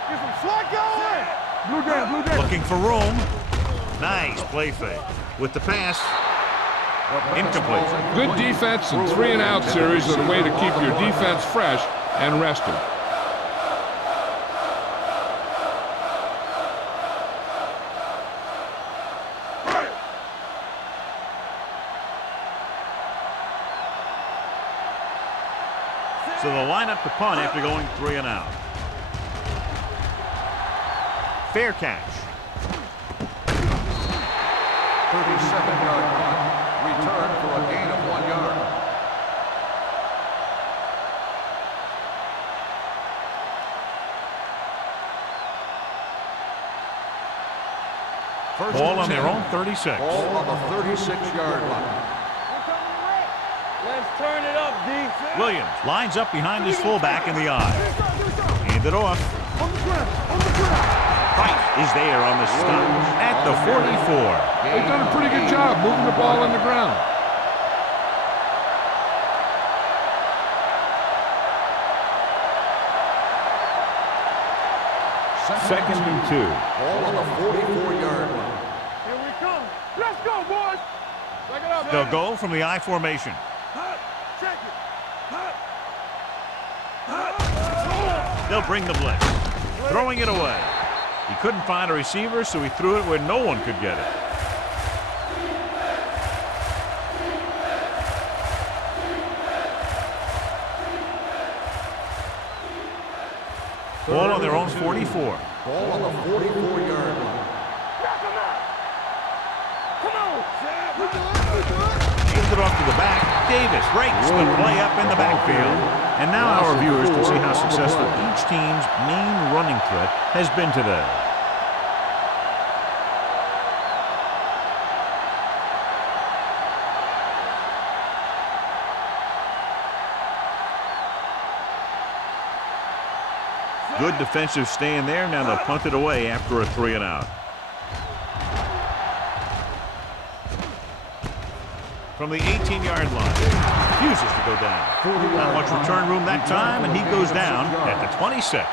Get some slack going. Blue down. Looking for room. Nice play fake. With the pass, incomplete. Good defense and 3-and-out series are the way to keep your defense fresh and rested. So they'll line up to punt after going 3-and-out. Fair catch. 37-yard punt. Return for a gain of 1 yard. First Ball and on their 10. own 36. Ball on the 36-yard line. Let's turn it up, D. Williams lines up behind his fullback in the eye. Hand it off. On the ground. Price is there on the stop at the 44. They've done a pretty good job moving the ball on the ground. Second and 2. Ball on the 44-yard line. Here we come. Let's go, boys. Check it out. They'll go from the I formation. Check it. They'll bring the blitz. Throwing it away. He couldn't find a receiver, so he threw it where no one could get it. Ball on their own 44. Ball on the 44-yard line. Come on. Hands it off to the back. Davis breaks the play up in the backfield. And now our viewers can see how successful each team's main running threat has been today. Good defensive stand there. Now they'll punt it away after a 3-and-out. From the 18-yard line, refuses to go down. Not much return room that time, and he goes down at the 26.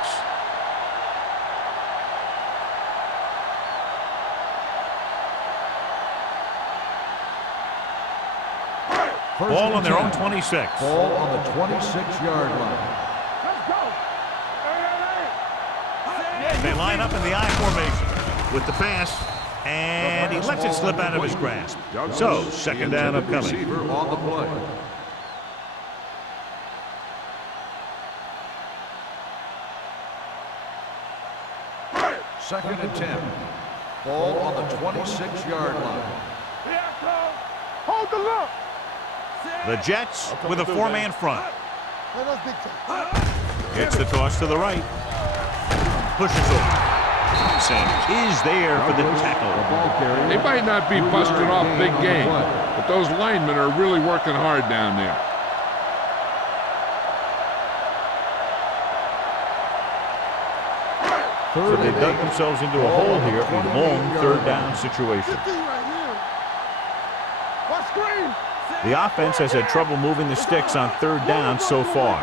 Ball on their own 26. Ball on the 26-yard line. Let's go. They line up in the I formation with the pass, and he lets it slip out of his grasp. So, second down upcoming. Receiver on the play. Second and 10. Ball on the 26-yard line. Here I come. Hold the look. The Jets with a 4-man front. Let us dictate. Gets the toss to the right. Pushes over. Sanders is there for the tackle. They might not be busted off big game, but those linemen are really working hard down there. So they dug themselves into a hole here, a long third down situation. What screen? The offense has had trouble moving the sticks on third down so far.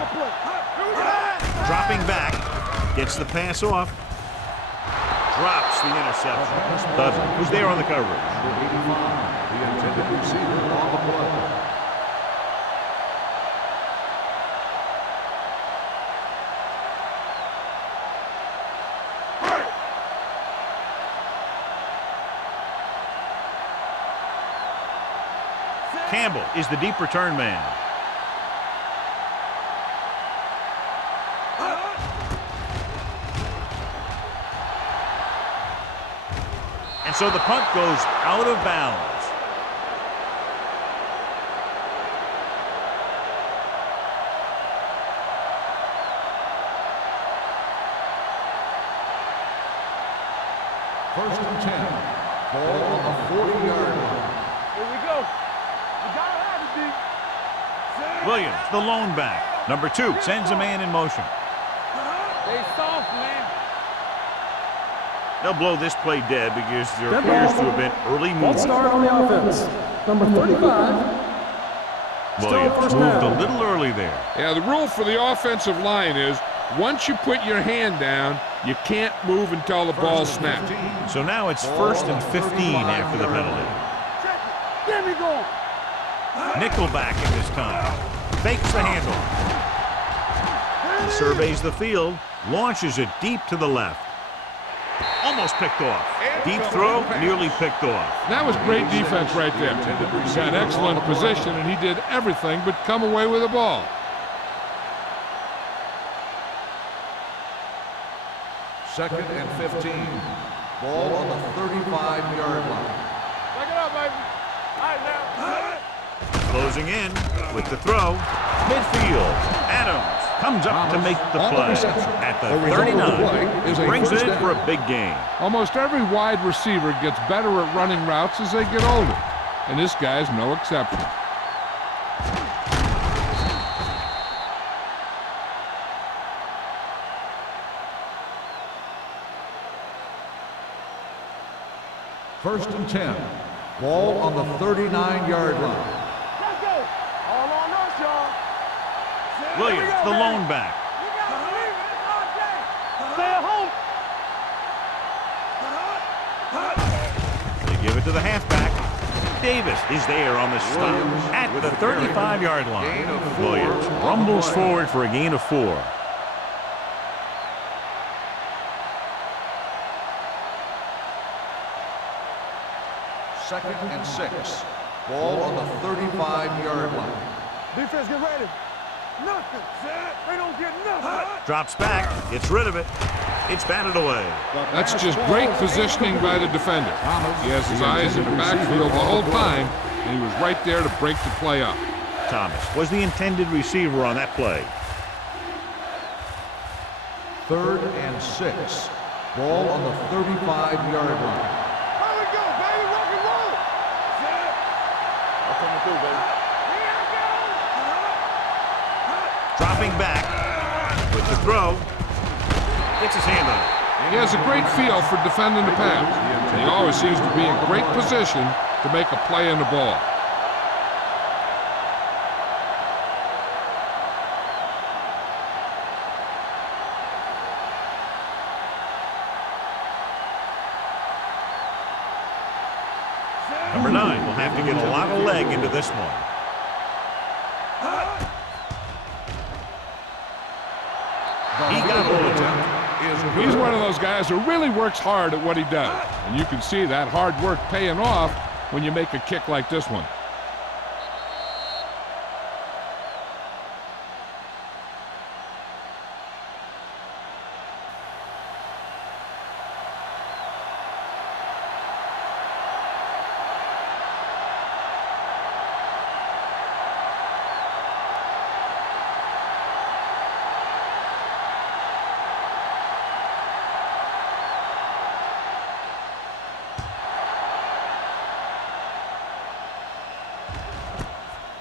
Dropping back, gets the pass off, drops the interception. Dudley, who's there on the coverage. The intended receiver on the play. Campbell is the deep return man. And so the punt goes out of bounds. First and 10. Ball on the 40-yard line. Here we go. You gotta have it, D. Williams, the lone back. Number 2 sends a man in motion. They soft, man. They'll blow this play dead because there appears to have been early Ball movement. start on the offense. Number 35. Williams first moved down. a little early there. Yeah, the rule for the offensive line is once you put your hand down, you can't move until the ball snaps. So now it's 1st and 15 after the penalty. Get me going. Nickelback at this time. Fakes the handoff. He surveys the field, launches it deep to the left. Almost picked off. Deep throw, nearly picked off. That was great defense right there. He got excellent position, and he did everything but come away with the ball. Second and 15. Ball on the 35-yard line. Take it up, baby. All right, now. Closing in with the throw. Midfield. Adams comes up to make the play. At the 39, brings it in for a big gain. Almost every wide receiver gets better at running routes as they get older, and this guy's no exception. First and 10. Ball on the 39-yard line. Let's go. All on us, y'all. Williams, the lone back. You gotta believe it. It's our day. Stay at home. They give it to the halfback. Davis is there on the stop at the 35-yard line. Williams rumbles forward for a gain of 4. Second and 6. Ball on the 35-yard line. Defense, get ready. Nothing. They don't get nothing. Drops back, gets rid of it. It's batted away. That's just great positioning by the defender. He has his eyes in the backfield the whole time, and he was right there to break the play up. Thomas was the intended receiver on that play. Third and 6. Ball on the 35-yard line. How we go, baby? Rock and roll. I'm coming through, baby. Dropping back with the throw. gets his hand on it. He has a great feel for defending the pass. He always seems to be in great position to make a play on the ball. Number 9 will have to get a lot of leg into this one. He got hold of it. He's one of those guys who really works hard at what he does. And you can see that hard work paying off when you make a kick like this one.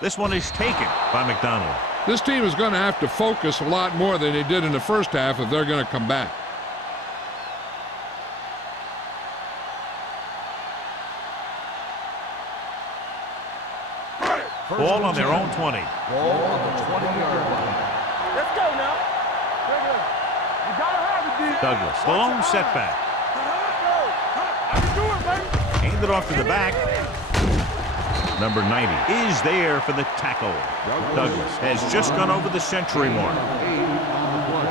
This one is taken by McDonald. This team is going to have to focus a lot more than they did in the first half if they're going to come back. Ball on their own 20. Ball on the 20-yard line. Let's go now. You gotta have it, D. Douglas, the lone setback. I can do it, baby. Hand it off to the back. Number 90 is there for the tackle. Douglas has just gone over the century mark. 8 on the play.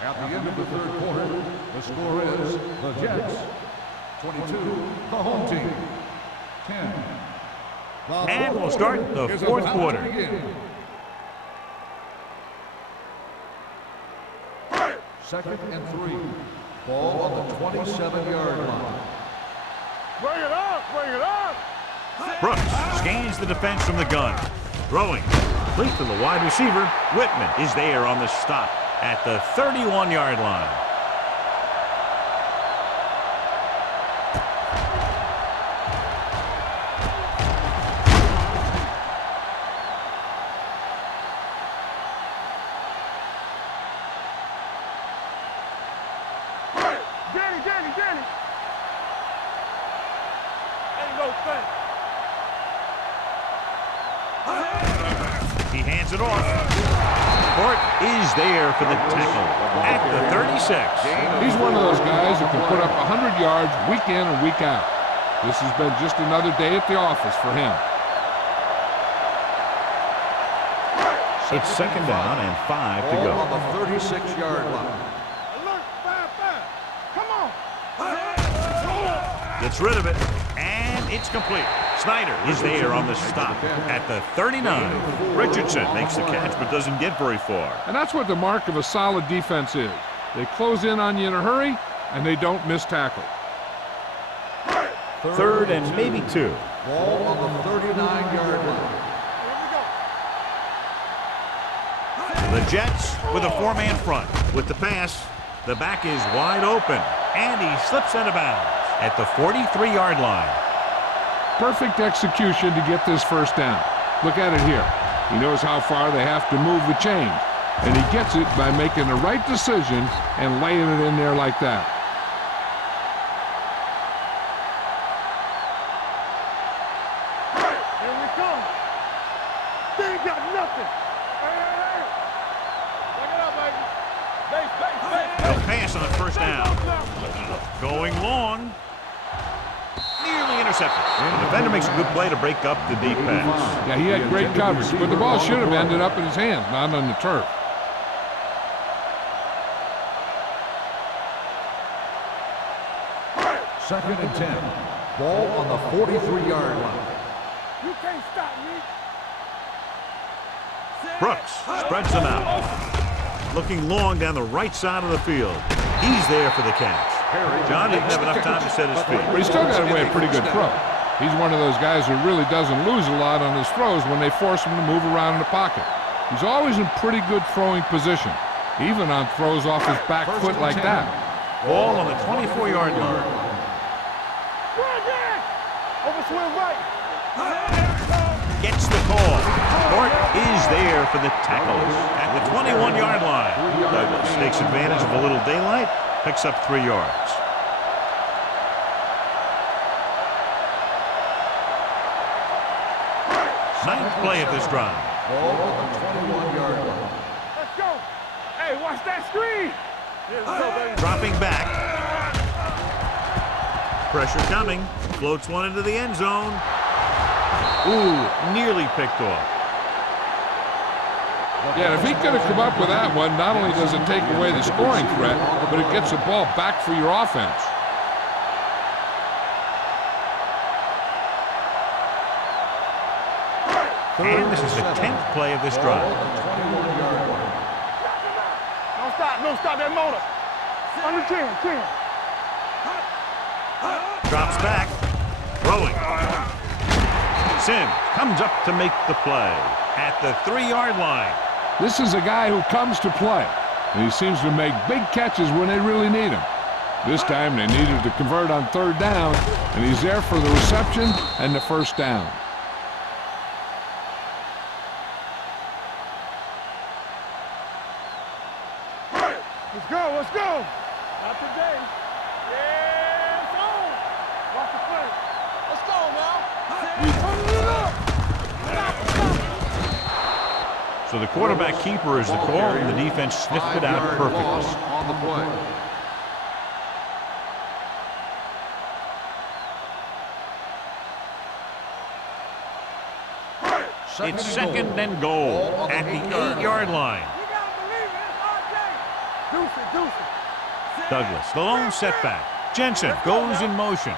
At the end of the third quarter, the score is the Jets 22, the home team 10. And we'll start the fourth quarter. Second and 3. Ball on the 27-yard line. Bring it up, bring it up. Brooks scans the defense from the gun. Throwing. Complete to the wide receiver. Whitman is there on the stop at the 31-yard line. Danny. Ain't no thing. He hands it off. Court is there for the tackle at the 36. He's one of those guys who can put up 100 yards week in and week out. This has been just another day at the office for him. It's second down and 5 to Ball go. on the 36-yard line. Alert, 5. Come on. Gets rid of it, and it's complete. Snyder is there on the stop at the 39. Richardson makes the catch but doesn't get very far. And that's what the mark of a solid defense is. They close in on you in a hurry, and they don't miss tackle. Third and maybe 2. Ball on the 39-yard line. The Jets with a 4-man front. With the pass, the back is wide open, and he slips out of bounds at the 43-yard line. Perfect execution to get this first down. Look at it here. He knows how far they have to move the chain, and he gets it by making the right decision and laying it in there like that. Here we come. They ain't got nothing. Hey. Look it up, baby. Base. They'll pass on the first down. Going long. Nearly intercepted. The defender makes a good play to break up the deep pass. Yeah, he had great coverage, but the ball should have ended up in his hands, not on the turf. Second and 10. Ball on the 43-yard line. You can't stop me. Brooks spreads them out. Looking long down the right side of the field. He's there for the catch. John didn't have enough time to set his feet. But he still got away a pretty good throw. He's one of those guys who really doesn't lose a lot on his throws when they force him to move around in the pocket. He's always in pretty good throwing position, even on throws off his back foot like that. Ball on the 24-yard line. swim right. Gets the call. Court is there for the tackle at the 21-yard line. Douglas takes advantage of a little daylight, picks up 3 yards. Ninth play of this drive. Ball on the 21-yard line. Let's go. Hey, watch that screen. Dropping back. Pressure coming. Floats one into the end zone. Ooh, nearly picked off. Yeah, if he could have come up with that one, not only does it take away the scoring threat, but it gets the ball back for your offense. And this is the 10th play of this drive. Don't stop that motor. Under 10. Drops back. Throwing. Sims comes up to make the play at the 3-yard line. This is a guy who comes to play, and he seems to make big catches when they really need him. This time they needed to convert on 3rd down, and he's there for the reception and the 1st down. Let's go. Not today. Yeah, it's on. Watch the play. Let's go now. So the quarterback keeper is the call, and the defense sniffed it out perfectly. On the play. It's 2nd and goal at the 8-yard line. Douglas, the lone setback. Jensen goes in motion.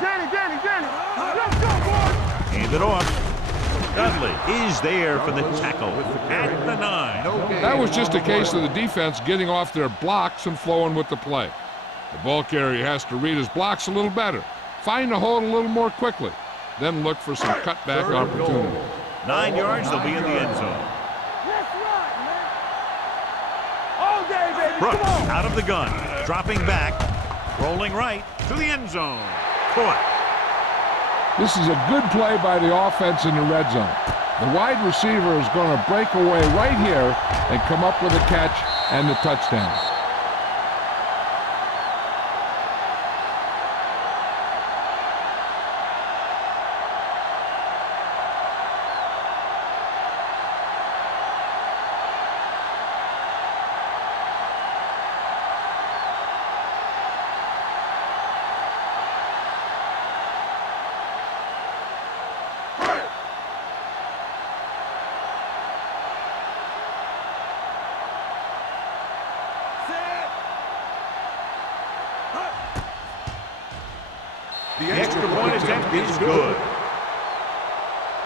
Danny. Let's go, boys. Hand it off. Dudley is there for the tackle at the 9. That was just a case of the defense getting off their blocks and flowing with the play. The ball carrier has to read his blocks a little better, find the hole a little more quickly, then look for some cutback opportunity. 9 yards, they'll be in the end zone. Brooks out of the gun, dropping back, rolling right to the end zone. Caught. This is a good play by the offense in the red zone. The wide receiver is going to break away right here and come up with a catch and the touchdown. The extra point attempt is good.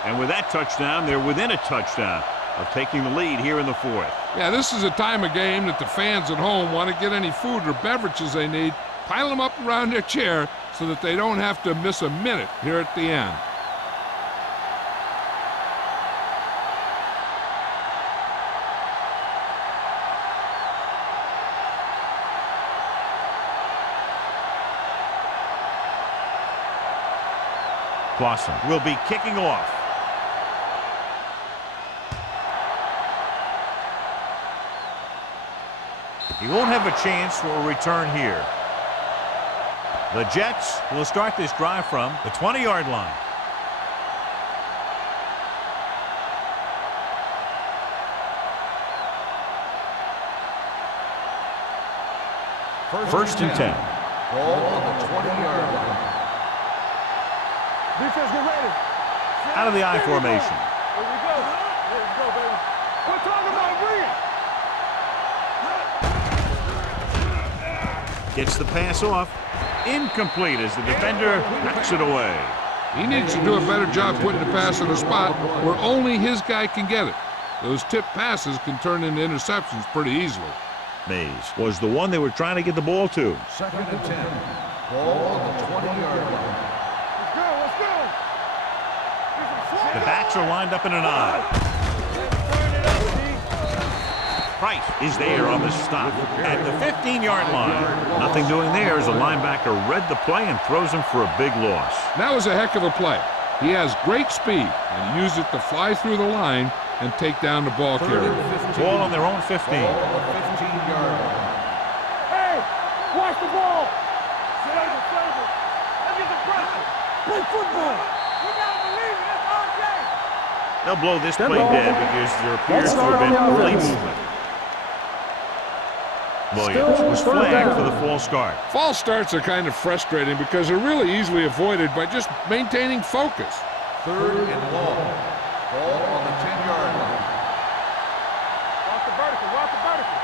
And with that touchdown, they're within a touchdown of taking the lead here in the 4th. Yeah, this is a time of game that the fans at home want to get any food or beverages they need, pile them up around their chair so that they don't have to miss a minute here at the end. Clausen will be kicking off. He won't have a chance for a return here. The Jets will start this drive from the 20-yard line. First and 10. Ball on the 20-yard line. Defense, get ready. Out of the I formation. Here we go. Let's go, baby. We're talking about bring it. Gets the pass off. Incomplete as the defender knocks it away. He needs to do a better job putting the pass in a spot where only his guy can get it. Those tip passes can turn into interceptions pretty easily. Mays was the one they were trying to get the ball to. 2nd and 10. Ball on the 20-yard line. The backs are lined up in an I. Price is there on the stop at the 15-yard line. Nothing doing there as the linebacker read the play and throws him for a big loss. That was a heck of a play. He has great speed, and he used it to fly through the line and take down the ball carrier. Ball on their own 15. 15-yard line. Hey, watch the ball. Flavor, flavor. Let's get the pressure. Play football. We gotta believe it. That's our game. They'll blow this play dead because there appears to have been early movement. Williams was flagged for the false start. False starts are kind of frustrating because they're really easily avoided by just maintaining focus. 3rd and long. Ball on the 10-yard line. Watch the vertical. Watch the vertical.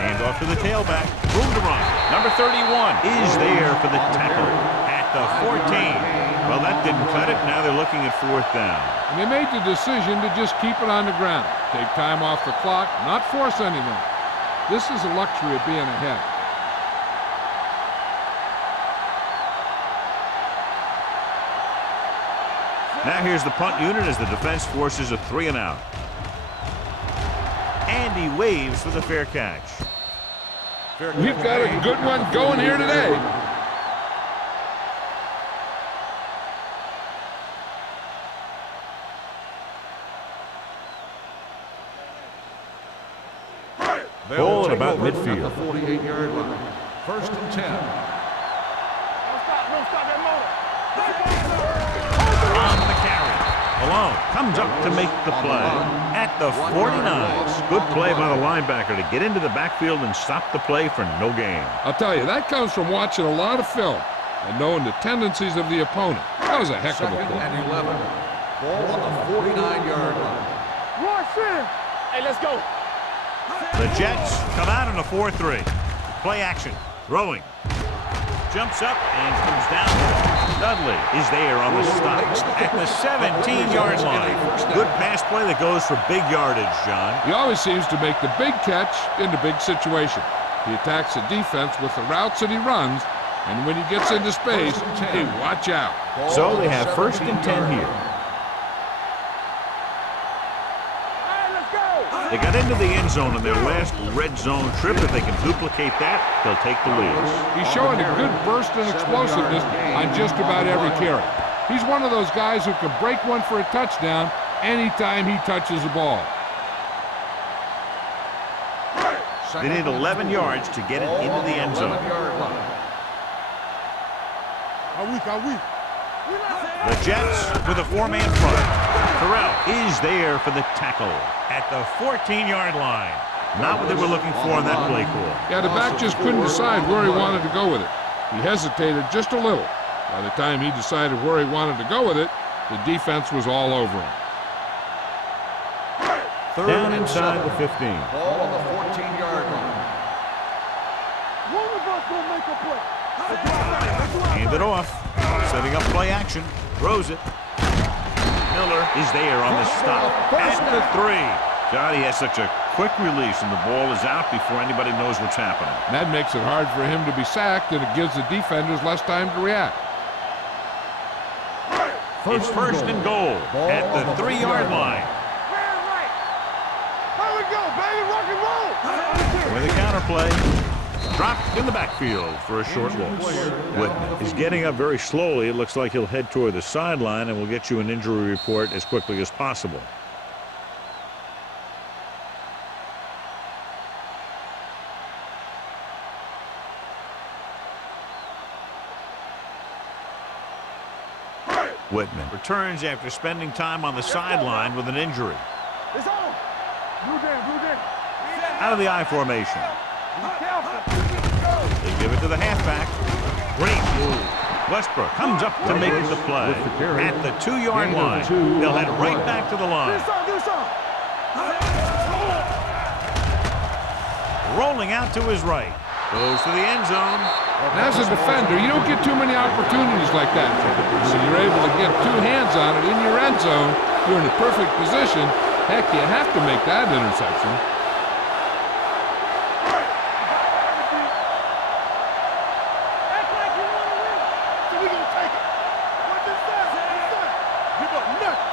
Hand off to the tailback. Room to run. Number 31 is there for the tackle at the 14. Well, that didn't cut it. Now they're looking at 4th down. And they made the decision to just keep it on the ground. Take time off the clock, not force anything. This is the luxury of being ahead. Now here's the punt unit as the defense forces a 3 and out. And he waves for the fair catch. We've got a good one going here today. Ball at about midfield. At the 48-yard line. 1st and 10. Don't stop that motor. On the carry. Alone comes up to make the play at the 49. Good play by the linebacker to get into the backfield and stop the play for no gain. I'll tell you, that comes from watching a lot of film and knowing the tendencies of the opponent. That was a heck of a 2nd play. and 11. Ball on the 49-yard line. Rush in. Hey, let's go. The Jets come out in a 4-3. Play action. Throwing. Jumps up and comes down. Dudley is there on the stop at the 17-yard line. Good pass play that goes for big yardage, John. He always seems to make the big catch in the big situation. He attacks the defense with the routes that he runs, and when he gets into space, hey, watch out. So they have 1st and 10 here. They got into the end zone in their last red zone trip. If they can duplicate that, they'll take the lead. He's showing a good burst and explosiveness on just about every carry. He's one of those guys who can break one for a touchdown anytime he touches the ball. They need 11 yards to get it into the end zone. The Jets with a 4-man front. Terrell is there for the tackle at the 14-yard line. Not what they were looking for on that play call. Yeah, the back just couldn't decide where he wanted to go with it. He hesitated just a little. By the time he decided where he wanted to go with it, the defense was all over him. Down inside the 15. Ball on the 14-yard line. One of us will make a play. Hand it off. Setting up play action. Throws it. Miller is there on the stop at the 3. God, he has such a quick release, and the ball is out before anybody knows what's happening. That makes it hard for him to be sacked, and it gives the defenders less time to react. It's 1st and goal at the 3-yard line. Here we go, baby. Rock and roll. With a counterplay. Dropped in the backfield for a short loss. Whitman is getting up very slowly. It looks like he'll head toward the sideline, and we'll get you an injury report as quickly as possible. Whitman returns after spending time on the sideline with an injury. It's on. Blue down. Out of the I formation. Be careful. They give it to the halfback. Great move. Westbrook comes up to make the play at the 2-yard line. They'll head right back to the line. Do some. Rolling out to his right. Goes to the end zone. And as a defender, you don't get too many opportunities like that. So you're able to get 2 hands on it in your end zone. You're in a perfect position. Heck, you have to make that interception. Act like you want to win. So we gonna take it. What this say? Give up nothing.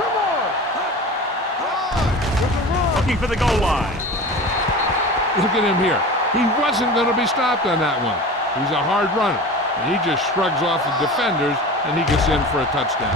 Come for the goal line. Look at him here. He wasn't going to be stopped on that one. He's a hard runner, and he just shrugs off the defenders, and he gets in for a touchdown.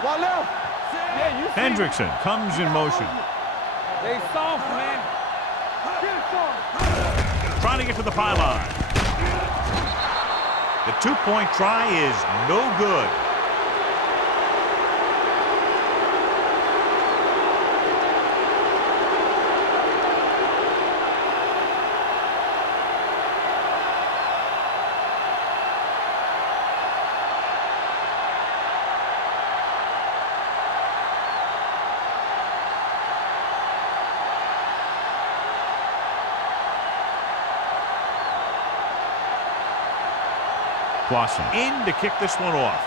One left. Yeah, you see. Hendrickson comes in motion. They soft, man. Get it soft. Trying to get to the pylon. The two-point try is no good. Clausen in to kick this one off.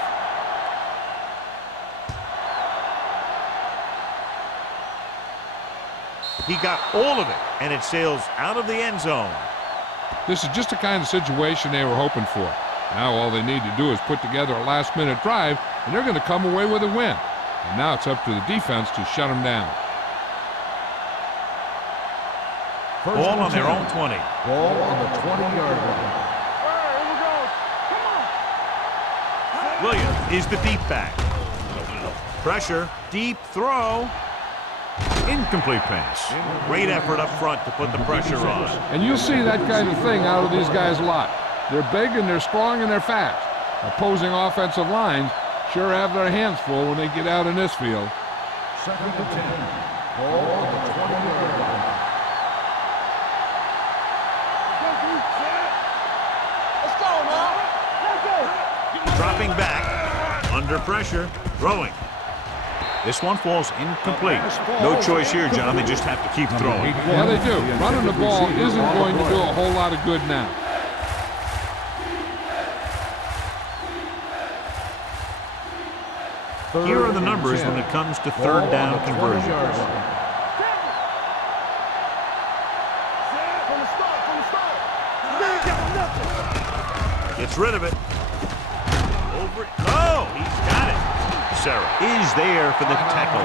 He got all of it, and it sails out of the end zone. This is just the kind of situation they were hoping for. Now all they need to do is put together a last-minute drive, and they're going to come away with a win. And now it's up to the defense to shut them down. Ball on their own 20. Ball on the 20-yard line. Williams is the deep back. Pressure, deep throw. Incomplete pass. Great effort up front to put the pressure on. And you'll see that kind of thing out of these guys a lot. They're big and they're strong and they're fast. Opposing offensive lines sure have their hands full when they get out in this field. 2nd and 10. Ball on the 20-yard line. Let's go, man. Let's go. Dropping back, under pressure, throwing. This one falls incomplete. No choice here, John. They just have to keep throwing. Yeah, they do. Running the ball isn't going to do a whole lot of good now. Here are the numbers when it comes to third down conversions. Gets rid of it. Over. Oh, he's got it. Sarah is there for the tackle.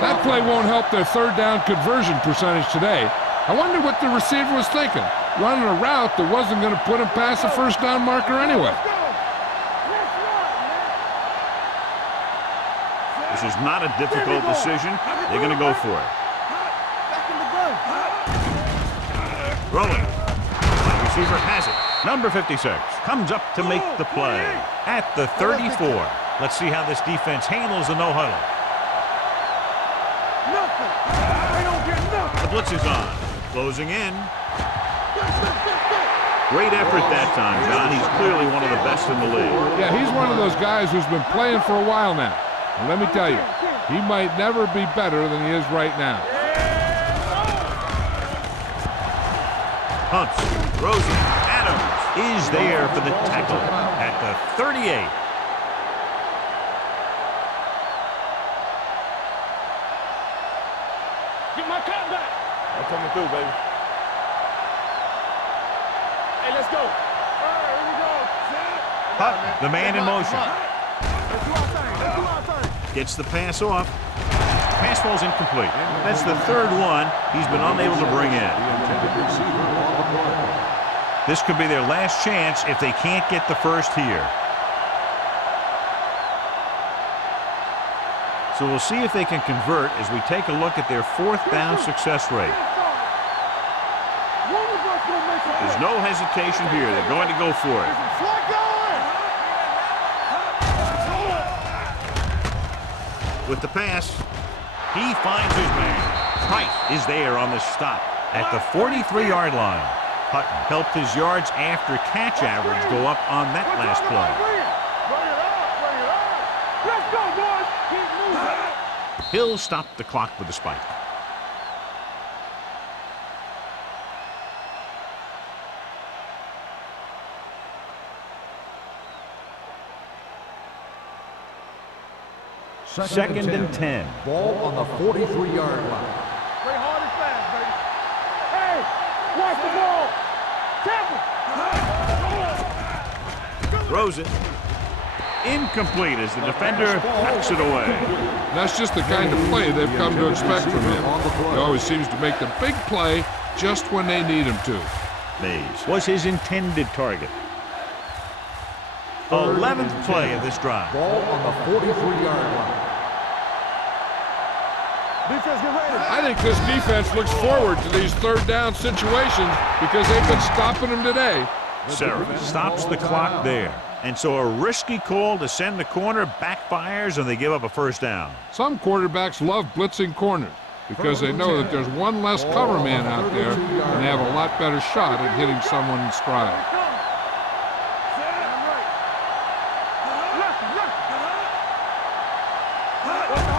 That play won't help their third down conversion percentage today. I wonder what the receiver was thinking. Running a route that wasn't going to put him past the first down marker anyway. This is not a difficult decision. They're going to go for it. Rolling. The receiver has it. Number 56 comes up to make the play at the 34. Let's see how this defense handles the no-huddle. The blitz is on. Closing in. Great effort that time, John. He's clearly one of the best in the league. Yeah, he's one of those guys who's been playing for a while now. And let me tell you, he might never be better than he is right now. Hunts, Rosen, Adams is there for the tackle at the 38. Get my cut back. I'm coming through, baby. Hey, let's go. All right, here we go. Hutton, the man in motion. Let's do our thing. Let's do our thing. Gets the pass off. Pass falls incomplete. That's the third one he's been unable to bring in. This could be their last chance if they can't get the first here. So we'll see if they can convert as we take a look at their fourth down success rate. There's no hesitation here. They're going to go for it. With the pass, he finds his man. Price is there on the stop at the 43-yard line. Hutton helped his yards after catch average go up on that last play. He'll stop the clock with a spike. Second and 10. Ball on the 43-yard line. Play hard and fast, baby. Hey, watch the ball. Tackle. Throws it. Incomplete as the defender knocks it away. That's just the kind of play they've come to expect from him. He always seems to make the big play just when they need him to. Mays was his intended target. 11th play of this drive. Ball on the 43-yard line. Defense, get ready. I think this defense looks forward to these third down situations because they've been stopping them today. Sarah stops the clock there. And so a risky call to send the corner backfires and they give up a first down. Some quarterbacks love blitzing corners because they know that there's one less cover man out there and they have a lot better shot at hitting someone in stride.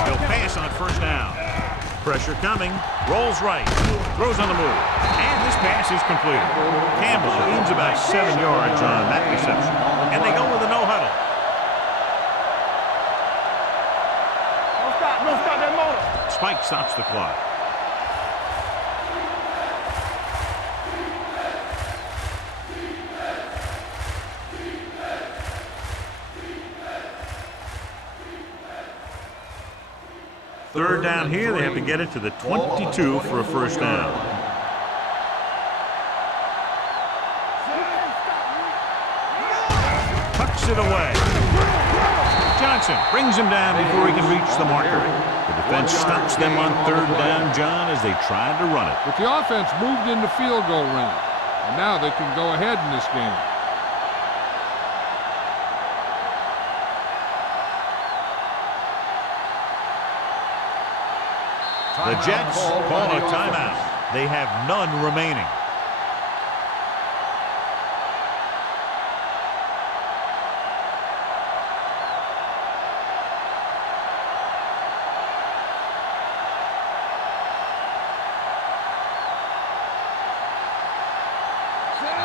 He'll pass on first down. Pressure coming. Rolls right. Throws on the move. And this pass is completed. Campbell gains about 7 yards on that reception. And they go with a no-huddle. Don't stop that motor. Spike stops the clock. Third down here, they have to get it to the 22 for a first down. Tucks it away. Johnson brings him down before he can reach the marker. The defense stops them on third down, John, as they try to run it. But the offense moved into field goal range, and now they can go ahead in this game. The Jets call a timeout. They have none remaining.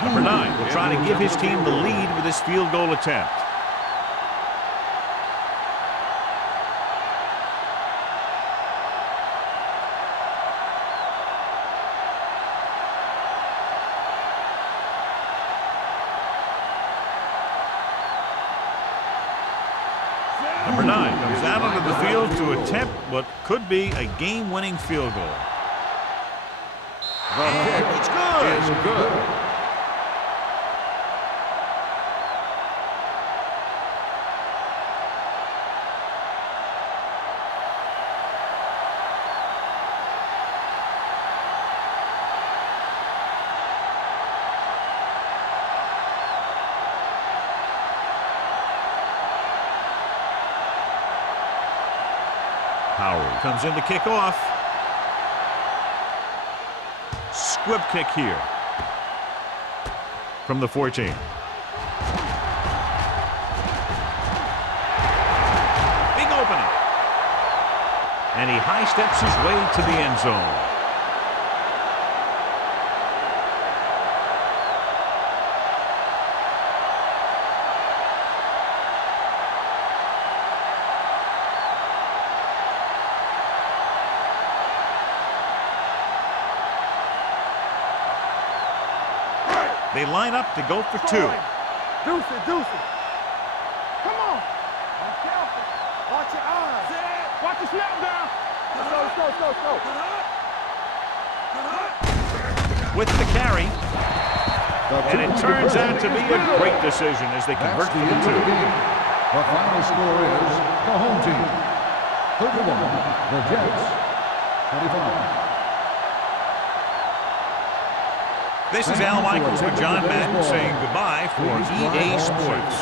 Number 9 will try to give his team the lead with this field goal attempt. Number 9 comes out onto the field to attempt what could be a game-winning field goal. And it's good. It's good. Howard comes in to kick off. Squib kick here from the 14. Big opening. And he high steps his way to the end zone. They line up to go for 2. Deuce it. Come on. Be careful. Watch your eyes. Watch the snap down. Let's go. With the carry. And it turns out to be a great decision as they convert to the 2. The final score is the home team 31, the Jets 25. This is Al Michaels with John Madden saying goodbye for EA Sports.